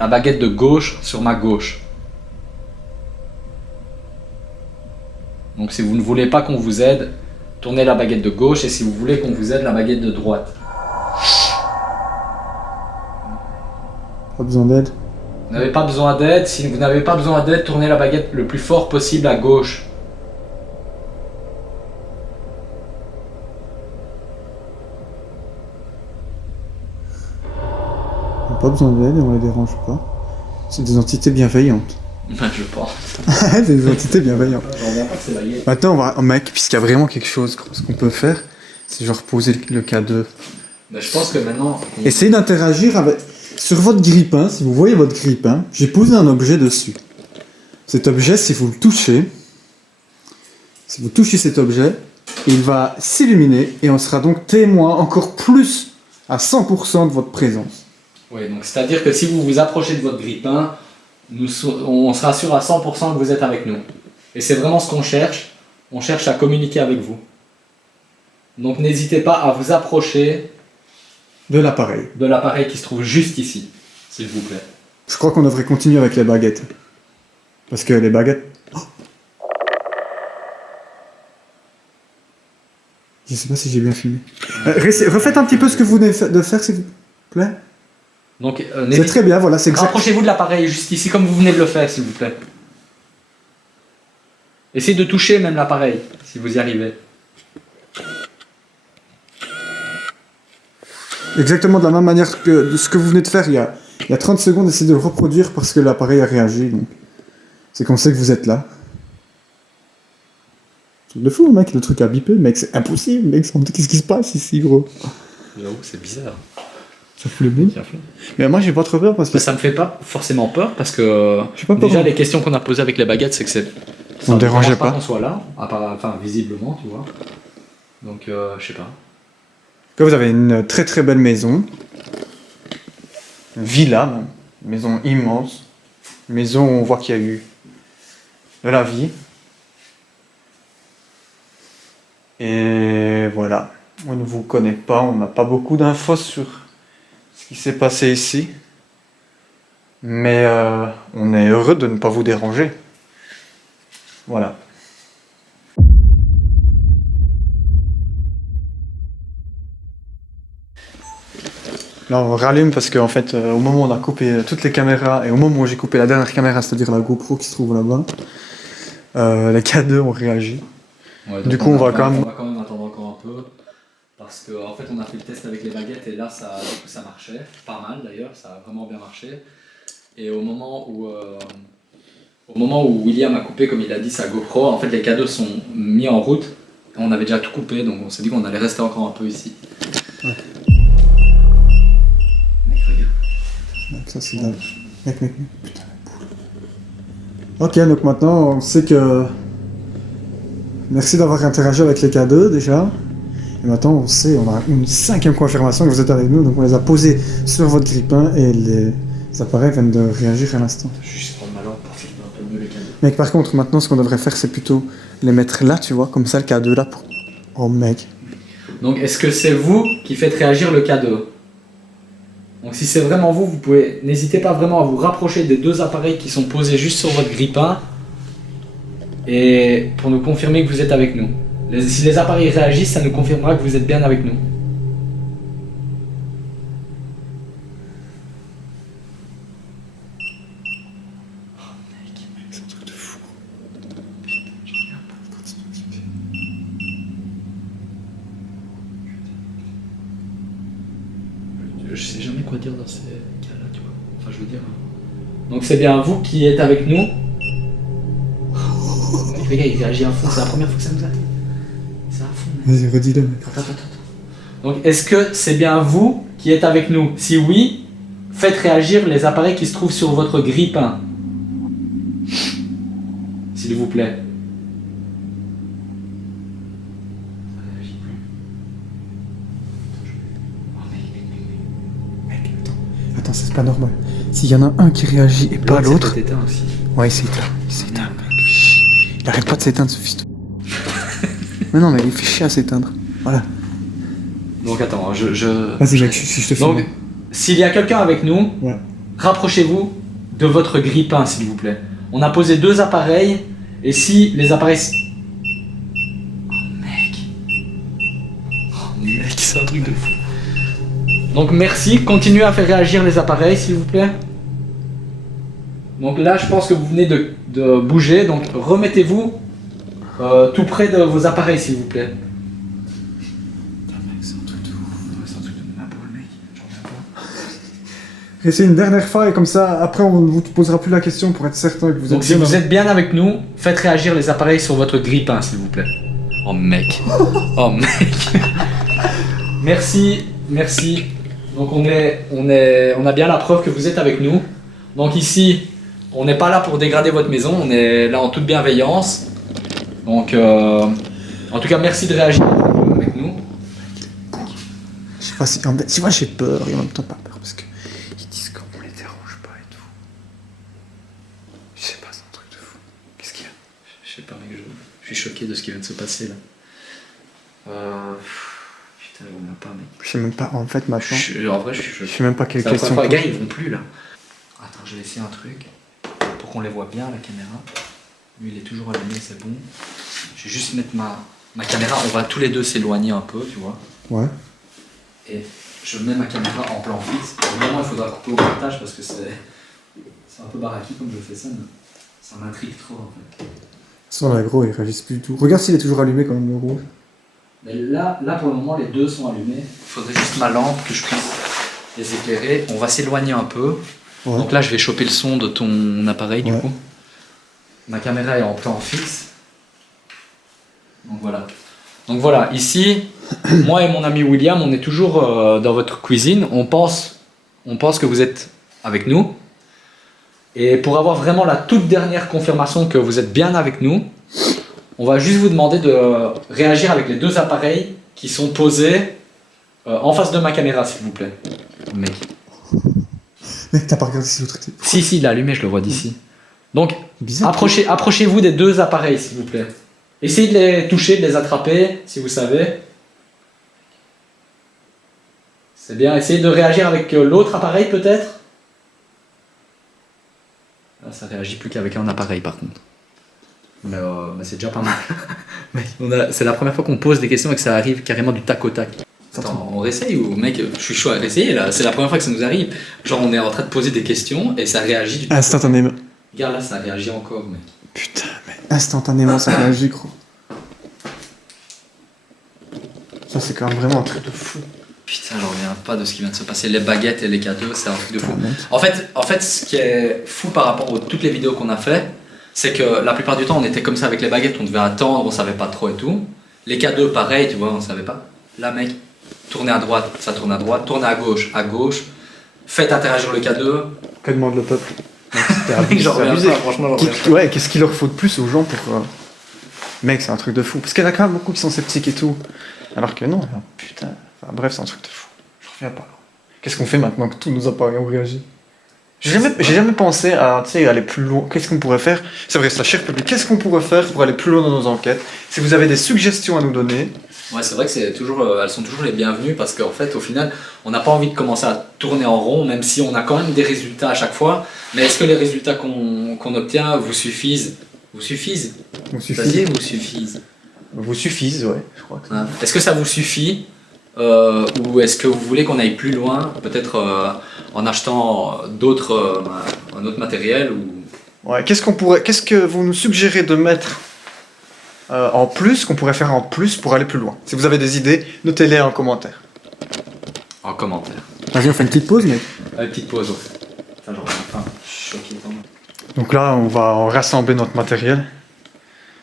la baguette de gauche sur ma gauche. Donc si vous ne voulez pas qu'on vous aide, tournez la baguette de gauche. Et si vous voulez qu'on vous aide, la baguette de droite. Pas besoin d'aide. Vous n'avez pas besoin d'aide. Si vous n'avez pas besoin d'aide, tournez la baguette le plus fort possible à gauche. On n'a pas besoin d'aide et on les dérange pas. C'est des entités bienveillantes. Je pense. C'est des entités bienveillantes. J'en reviens pas que c'est baguette. Maintenant, mec, puisqu'il y a vraiment quelque chose, gros, ce qu'on peut faire, c'est genre poser le K2. Mais je pense que maintenant... Essayez d'interagir avec... Sur votre grille-pain, si vous voyez votre grille-pain, j'ai posé un objet dessus. Cet objet, si vous le touchez, cet objet, il va s'illuminer et on sera donc témoin encore plus à 100% de votre présence. Oui, donc c'est-à-dire que si vous vous approchez de votre grille-pain, on sera sûr à 100% que vous êtes avec nous. Et c'est vraiment ce qu'on cherche. On cherche à communiquer avec vous. Donc n'hésitez pas à vous approcher De l'appareil. de l'appareil qui se trouve juste ici, s'il vous plaît. Je crois qu'on devrait continuer avec les baguettes. Parce que les baguettes... Oh, je sais pas si j'ai bien filmé. Refaites un petit peu ce que vous venez de faire, s'il vous plaît. Donc C'est très bien, voilà, c'est exact. rapprochez-vous de l'appareil juste ici, comme vous venez de le faire, s'il vous plaît. Essayez de toucher même l'appareil, si vous y arrivez. Exactement de la même manière que de ce que vous venez de faire il y a 30 secondes, essayez de le reproduire parce que l'appareil a réagi. Donc. C'est qu'on sait que vous êtes là. Truc de fou, mec, le truc a bipé, mec, c'est impossible, mec, qu'est-ce qui se passe ici, gros? J'avoue, c'est bizarre. Ça fout le bien. Mais moi, j'ai pas trop peur parce que... Mais ça me fait pas forcément peur parce que J'ai pas peur. déjà les questions qu'on a posées avec les baguettes, c'est que c'est... On ne dérangeait dérange pas. qu'on soit là, à part, enfin visiblement, tu vois. Donc je sais pas. Là, vous avez une très très belle maison. Une villa, même. Une maison immense. Une maison où on voit qu'il y a eu de la vie. Et voilà. On ne vous connaît pas, on n'a pas beaucoup d'infos sur ce qui s'est passé ici. Mais on est heureux de ne pas vous déranger. Voilà. Là, on rallume parce qu'en fait, au moment où on a coupé toutes les caméras et au moment où j'ai coupé la dernière caméra, c'est-à-dire la GoPro qui se trouve là-bas, les K2 ont réagi. Ouais, Du coup, on va quand même... attendre encore un peu. Parce qu'en en fait, on a fait le test avec les baguettes et là, ça marchait. Pas mal d'ailleurs, ça a vraiment bien marché. Et au moment où William a coupé, comme il a dit, sa GoPro, en fait, les K2 sont mis en route. On avait déjà tout coupé, donc on s'est dit qu'on allait rester encore un peu ici. Ouais. Mec, regarde. Donc ça, c'est dingue. Mec. Putain, la boule. Ok, donc maintenant, on sait que Merci d'avoir interagi avec les cadeaux déjà. Et maintenant on sait, on a une 5e confirmation que vous êtes avec nous, donc on les a posés sur votre grippin et les appareils viennent de réagir à l'instant. Je vais juste prendre ma lampe pour filmer un peu mieux les cadeaux. Mec, par contre, maintenant ce qu'on devrait faire c'est plutôt les mettre là, tu vois, comme ça le cadeau là pour... Oh mec. Donc est-ce que c'est vous qui faites réagir le cadeau? Donc si c'est vraiment vous, vous pouvez, n'hésitez pas vraiment à vous rapprocher des 2 appareils qui sont posés juste sur votre grippin et pour nous confirmer que vous êtes avec nous. Si les appareils réagissent, ça nous confirmera que vous êtes bien avec nous. Je sais jamais quoi dire dans ces cas-là, tu vois. Enfin, je veux dire. Donc c'est bien vous qui êtes avec nous. Les gars, il réagit à fond, c'est la première fois que ça nous arrive. C'est à fond. Vas-y, redis-le. Attends. Donc est-ce que c'est bien vous qui êtes avec nous? Si oui, faites réagir les appareils qui se trouvent sur votre grippin. S'il vous plaît. Ça réagit plus. Attends, c'est pas normal. S'il y en a un qui réagit et pas l'autre... C'est éteint aussi. Ouais, il s'est éteint. Il s'est éteint, mec. Chut. Il arrête pas de s'éteindre, ce fils de... Mais non, mais il fait chier à s'éteindre. Voilà. Donc attends, Vas-y, mec, si je te filme. Donc, s'il y a quelqu'un avec nous, Ouais. rapprochez-vous de votre grippin, s'il vous plaît. On a posé 2 appareils, et si les appareils... Oh mec, c'est un truc de fou. Donc merci, continuez à faire réagir les appareils, s'il vous plaît. Donc là, je pense que vous venez de bouger, donc remettez-vous tout près de vos appareils, s'il vous plaît. C'est un truc de ouf. C'est un truc de n'importe mec, j'en reviens pas. Essayez une dernière fois et comme ça, après on vous posera plus la question pour être certain que vous êtes Donc si bien vous êtes bien avec nous, faites réagir les appareils sur votre grippin, s'il vous plaît. Oh mec. Oh mec. Merci. Donc on a bien la preuve que vous êtes avec nous. Donc ici, on n'est pas là pour dégrader votre maison, on est là en toute bienveillance. Donc en tout cas, merci de réagir avec nous. Je sais pas si... En fait, tu vois, j'ai peur et en même temps pas peur parce que ils disent qu'on les dérange pas et tout. Je sais pas, c'est un truc de fou. Qu'est-ce qu'il y a? Je sais pas mec, je suis choqué de ce qui vient de se passer là. Putain, on n'a pas mec. Je sais même pas, en fait, maintenant... En vrai, je suis choqué. Je sais même pas quelle C'est la question... première fois, les gars, ils vont plus là. Attends, je vais essayer un truc pour qu'on les voit bien la caméra. Lui, il est toujours allumé, c'est bon. Je vais juste mettre ma caméra. On va tous les deux s'éloigner un peu, tu vois. Ouais. Et je mets ma caméra en plan fixe. Évidemment, il faudra couper au montage parce que c'est un peu baraki comme je fais ça, mais ça m'intrigue trop en fait. Son agro, il réagisse plus du tout. Regarde s'il est toujours allumé quand même, le rouge. Mais là, pour le moment, les deux sont allumés. Il faudrait juste ma lampe que je puisse les éclairer. On va s'éloigner un peu. Ouais. Donc là, je vais choper le son de ton appareil du Ouais. coup. Ma caméra est en plan fixe. Donc voilà, ici, moi et mon ami William, on est toujours dans votre cuisine. On pense que vous êtes avec nous. Et pour avoir vraiment la toute dernière confirmation que vous êtes bien avec nous, on va juste vous demander de réagir avec les 2 appareils qui sont posés en face de ma caméra, s'il vous plaît. Mec. Mec, t'as pas regardé si l'autre était... Si, il est allumé, je le vois d'ici. Donc, Bizarre. approchez-vous des 2 appareils, s'il vous plaît. Essayez de les toucher, de les attraper, si vous savez. C'est bien. Essayez de réagir avec l'autre appareil, peut-être. Là, ça réagit plus qu'avec un appareil, par contre. Mais c'est déjà pas mal. C'est la première fois qu'on pose des questions et que ça arrive carrément du tac au tac. Attends, on réessaye ou mec, je suis chaud à réessayer là. C'est la première fois que ça nous arrive. Genre, on est en train de poser des questions et ça réagit du tac au tac. Instantanément. Regarde là, ça réagit encore, mec. Putain, mais instantanément ça réagit, gros. Ça, c'est quand même vraiment un truc de fou. Putain, j'en reviens pas de ce qui vient de se passer. Les baguettes et les cadeaux, c'est un truc de fou. Putain, mec. En fait, ce qui est fou par rapport à toutes les vidéos qu'on a fait, c'est que la plupart du temps, on était comme ça avec les baguettes, on devait attendre, on savait pas trop et tout. Les cadeaux, pareil, tu vois, on savait pas. Là, mec, tournez à droite, ça tourne à droite, tournez à gauche. Faites interagir le cadeau. Que demande le peuple? J'en reviens pas, franchement, j'en reviens pas. Ouais, qu'est-ce qu'il leur faut de plus aux gens pour... Mec, c'est un truc de fou. Parce qu'il y en a quand même beaucoup qui sont sceptiques et tout. Alors que non, putain. Enfin, bref, c'est un truc de fou. Je reviens pas. Qu'est-ce qu'on fait maintenant que tous nos appareils ont réagi? J'ai jamais pensé à, tu sais, aller plus loin. Qu'est-ce qu'on pourrait faire? C'est vrai, ça, cher public. Qu'est-ce qu'on pourrait faire pour aller plus loin dans nos enquêtes? Si vous avez des suggestions à nous donner. Ouais, c'est vrai que c'est toujours, elles sont toujours les bienvenues parce qu'en fait, au final, on n'a pas envie de commencer à tourner en rond, même si on a quand même des résultats à chaque fois. Mais est-ce que les résultats qu'on obtient vous suffisent? Vous suffisent? Vous Ça dit suffisent? vous suffisent? Vous suffisent, ouais, je crois. Hein. Est-ce que ça vous suffit ou est-ce que vous voulez qu'on aille plus loin, peut-être en achetant un autre matériel ou... Ouais, qu'est-ce que vous nous suggérez de mettre en plus, qu'on pourrait faire en plus pour aller plus loin? Si vous avez des idées, notez-les en commentaire. En commentaire. Vas-y, on fait une petite pause, mec. Une petite pause, ouais. Putain, j'aurais faim. Je suis choqué quand même. Donc là, on va rassembler notre matériel.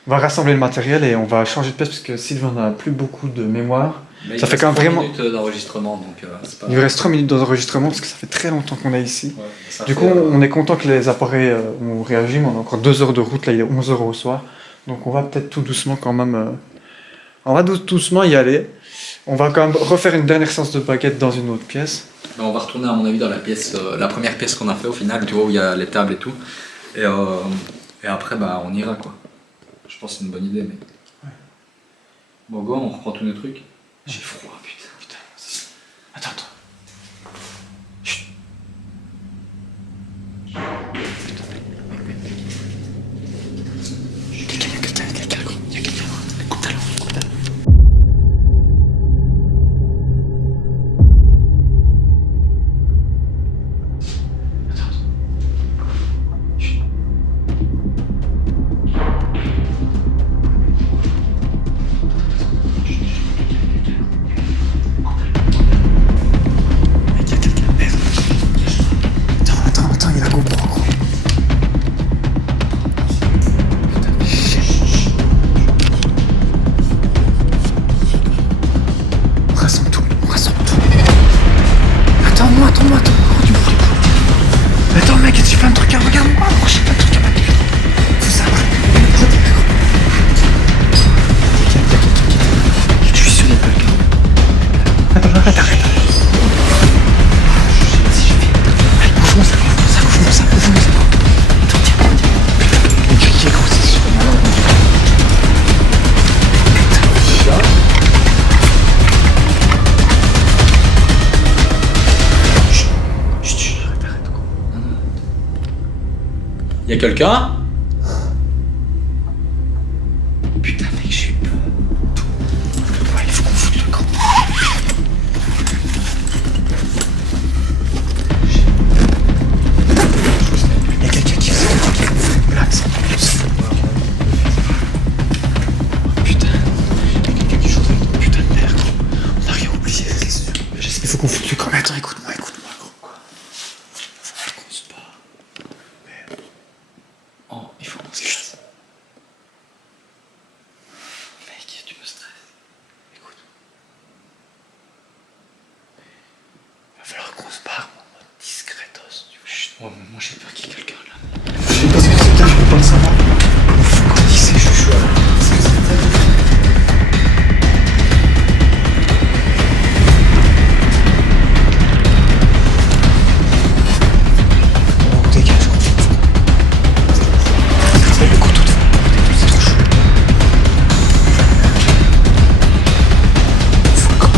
On va rassembler le matériel et on va changer de pièce parce que Sylvain n'a plus beaucoup de mémoire. Mais Ça il fait reste quand même 3 vraiment- minutes d'enregistrement, donc c'est pas... Il nous reste 3 minutes d'enregistrement parce que ça fait très longtemps qu'on est ici. Ouais, ça Du fait, coup, on est content que les appareils ont réagi, mais on a encore 2 heures de route, là il est 11 heures au soir. Donc on va peut-être tout doucement quand même... On va doucement y aller. On va quand même refaire une dernière séance de baguette dans une autre pièce. Ben, on va retourner à mon avis dans la pièce, la première pièce qu'on a fait au final, tu vois, où il y a les tables et tout. Et après, bah, on ira quoi. Je pense que c'est une bonne idée, mais... Bon, go, on reprend tous nos trucs. J'ai froid, putain. Attends. Attends, il y a la GoPro, gros. On rassemble tout. Attends-moi. Attends, mec, j'ai plein de trucs à regarder. J'ai plein de trucs à mettre. Faut ça, je suis sûr qu'il y a quelqu'un. Arrête. Ouvre-moi ça. Attends, tiens. Mais qui est gros, c'est sûr. Arrête. Y'a quelqu'un? Putain, mec, j'ai eu peur. Ouais, il faut qu'on foute le camp. Il y a quelqu'un qui fait là, ça putain, il y a quelqu'un qui joue avec une putain de merde, gros. On a rien oublié, c'est sûr. Il faut qu'on foute le camp. Mais attends, écoute-moi, gros. Quoi? Faut qu'on se barre. Mais... Oh, il faut qu'on se casse. Mec, tu me stresses. Écoute. Il va falloir qu'on se barre en mode discretos. Chut, moi j'ai peur qu'il y ait quelqu'un là. Je sais pas ce que c'est, je peux pas le savoir. Il faut qu'on dise c'est chouchou. Parce que c'est très... On dégage, gros. Ramène le couteau devant la porte et tout, c'est trop chaud. Faut le camp.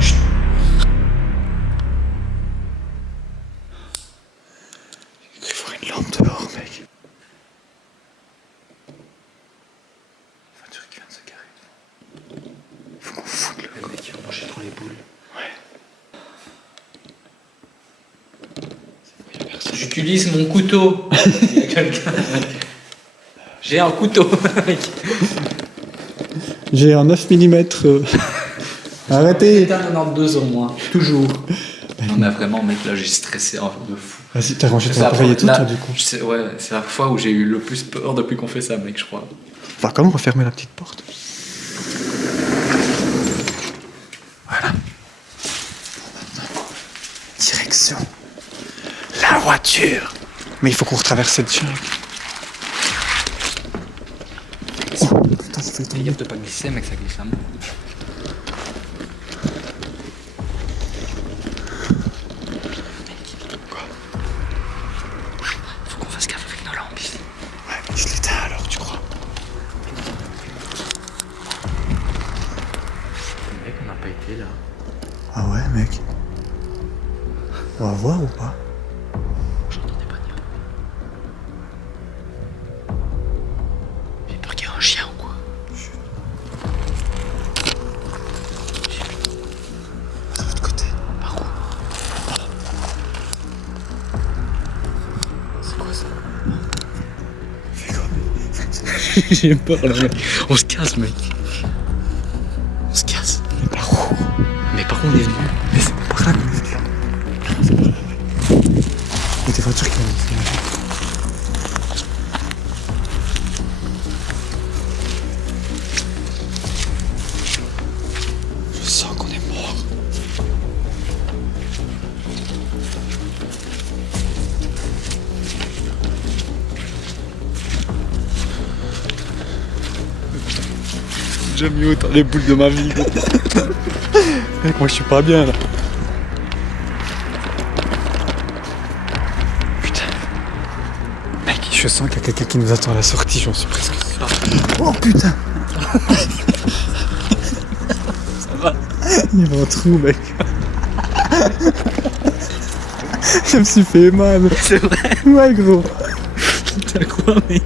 Chut. Il faut une lampe dehors, mec. La voiture qui vient de se garer. Faut qu'on foute le mec, il va manger trop les boules. Ouais. J'utilise mon couteau. Y'a quelqu'un? J'ai un couteau, mec. J'ai un 9 mm. Arrêtez. C'est un 92 au moins, toujours. Non mais vraiment, mec, là j'ai stressé de fou. Vas-y, t'as rangé C'est ton la appareil et tout, là, toi, du coup. ouais, c'est la fois où j'ai eu le plus peur depuis qu'on fait ça, mec, je crois. On va quand même refermer la petite porte. Direction la voiture. Mais il faut qu'on retraverse cette jungle. Oh, putain, ça fait tomber. de pas glisser, mec, ça glisse à mort. Faut qu'on fasse gaffe avec nos lampes ici. Ouais, mais je l'éteins alors, tu crois? Mec, on n'a pas été là. Ah ouais, mec. On va voir ou pas? J'entendais pas dire. J'ai peur qu'il y ait un chien ou quoi. De l'autre côté. Par où? C'est quoi ça? Fais quoi? J'ai peur là, mec. On se casse, mec. On se casse. Mais par où? Mais par contre, on est venu. Mais c'est pas par là qu'on est venu. Il y a des voitures qui vont nous filmer. Je sens qu'on est mort. J'ai jamais eu autant les boules de ma vie. Mec, moi je suis pas bien là. Putain. Mec, je sens qu'il y a quelqu'un qui nous attend à la sortie, j'en suis presque sûr. Oh putain. Ça va? Il y avait un trou, mec. Je me suis fait mal. C'est vrai? Ouais, gros. T'as quoi, mec?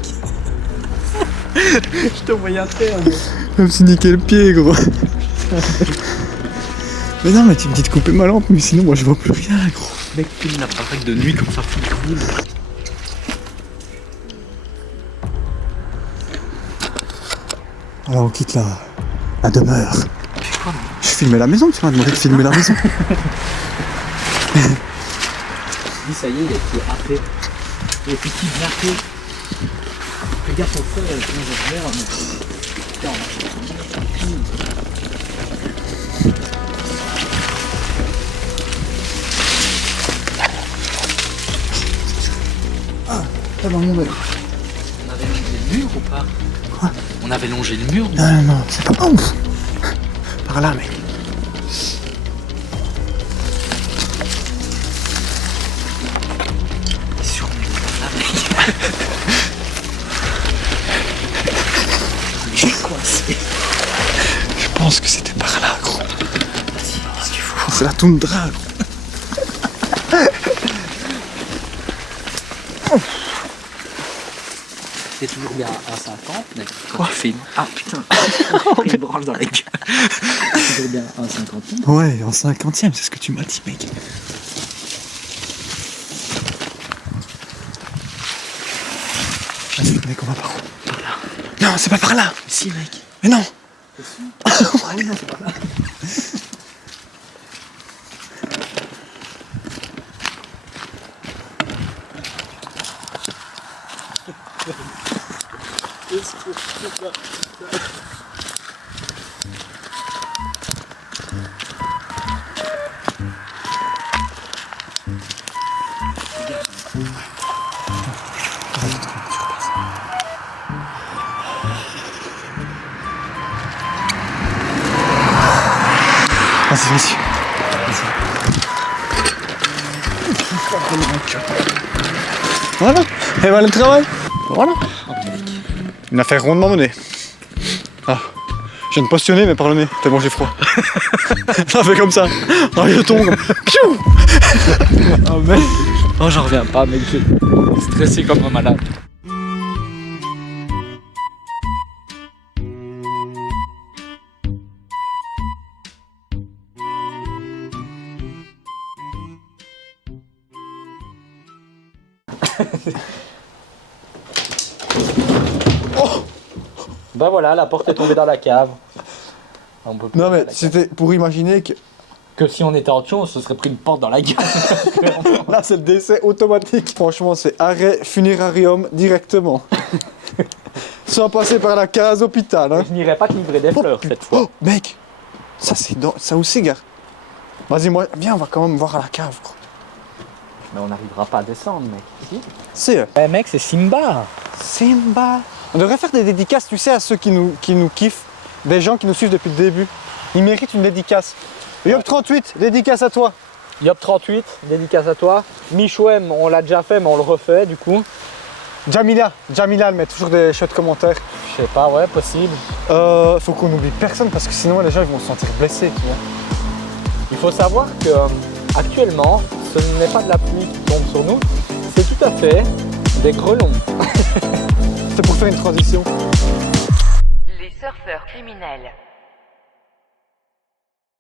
Je te voyais à terre, mec. Je me suis niqué le pied, gros. Mais non, mais tu me dis de couper ma lampe, mais sinon moi je vois plus rien, gros. Mec, filme l'appareil de nuit comme ça, full cool. Alors on quitte la demeure. Je filmais la maison, tu m'as demandé de filmer la maison. Dis, ça y est, il a été happé. Il a été kidnappé. Regarde ton frère, comment je vais faire. Putain, T'as dans mon mec. on avait longé le mur ou pas? Quoi? On avait longé le mur ou Non, non, non, c'est pas ouf. Par là, mec. Sûrement pas là, mec. Je suis coincé. Je pense que c'était par là, gros. Qu'est-ce qu'il faut? C'est la toundra, gros. T'es toujours bien à 50, mec. Quand tu fais une... Ah putain, pris une branche dans la gueule. T'es toujours bien à 50. Ouais, en 50e, c'est ce que tu m'as dit, mec. Vas-y, mec, on va par où? Par là. Non, c'est pas par là. Si, mec. Mais non. Ah oui, non, c'est pas là. Vas-y, vas-y. Voilà. Et voilà le travail. Voilà. Une affaire rondement menée. Ah. Je viens de postillonner, mais par le nez, tellement j'ai froid. Ça fait comme ça. Un jeton comme. Piou. Oh mec. Oh, j'en reviens pas, mec. Je suis stressé comme un malade. Ben voilà, la porte est tombée dans la cave. On peut plus Non aller mais dans la c'était pour imaginer que Que si on était en dessous, on se serait pris une porte dans la gueule. là c'est le décès automatique. Franchement c'est arrêt funérarium directement. Sans passer par la case hôpital. Hein. Je n'irai pas te livrer des fleurs cette fois. Oh mec, ça c'est dans... ça aussi gars. Vas-y moi, viens on va quand même voir à la cave. Gros. Mais on n'arrivera pas à descendre, mec. Si. C'est Eh mec, c'est Simba. Simba. On devrait faire des dédicaces, tu sais, à ceux qui nous kiffent, des gens qui nous suivent depuis le début. Ils méritent une dédicace. Yop38, dédicace à toi. Yop38, dédicace à toi. Michouem, on l'a déjà fait, mais on le refait du coup. Jamila, elle met toujours des chouettes commentaires. Je sais pas, ouais, possible. Faut qu'on n'oublie personne parce que sinon les gens ils vont se sentir blessés, tu vois. Il faut savoir que actuellement, ce n'est pas de la pluie qui tombe sur nous, c'est tout à fait des grêlons. C'est pour faire une transition. Les surfeurs criminels.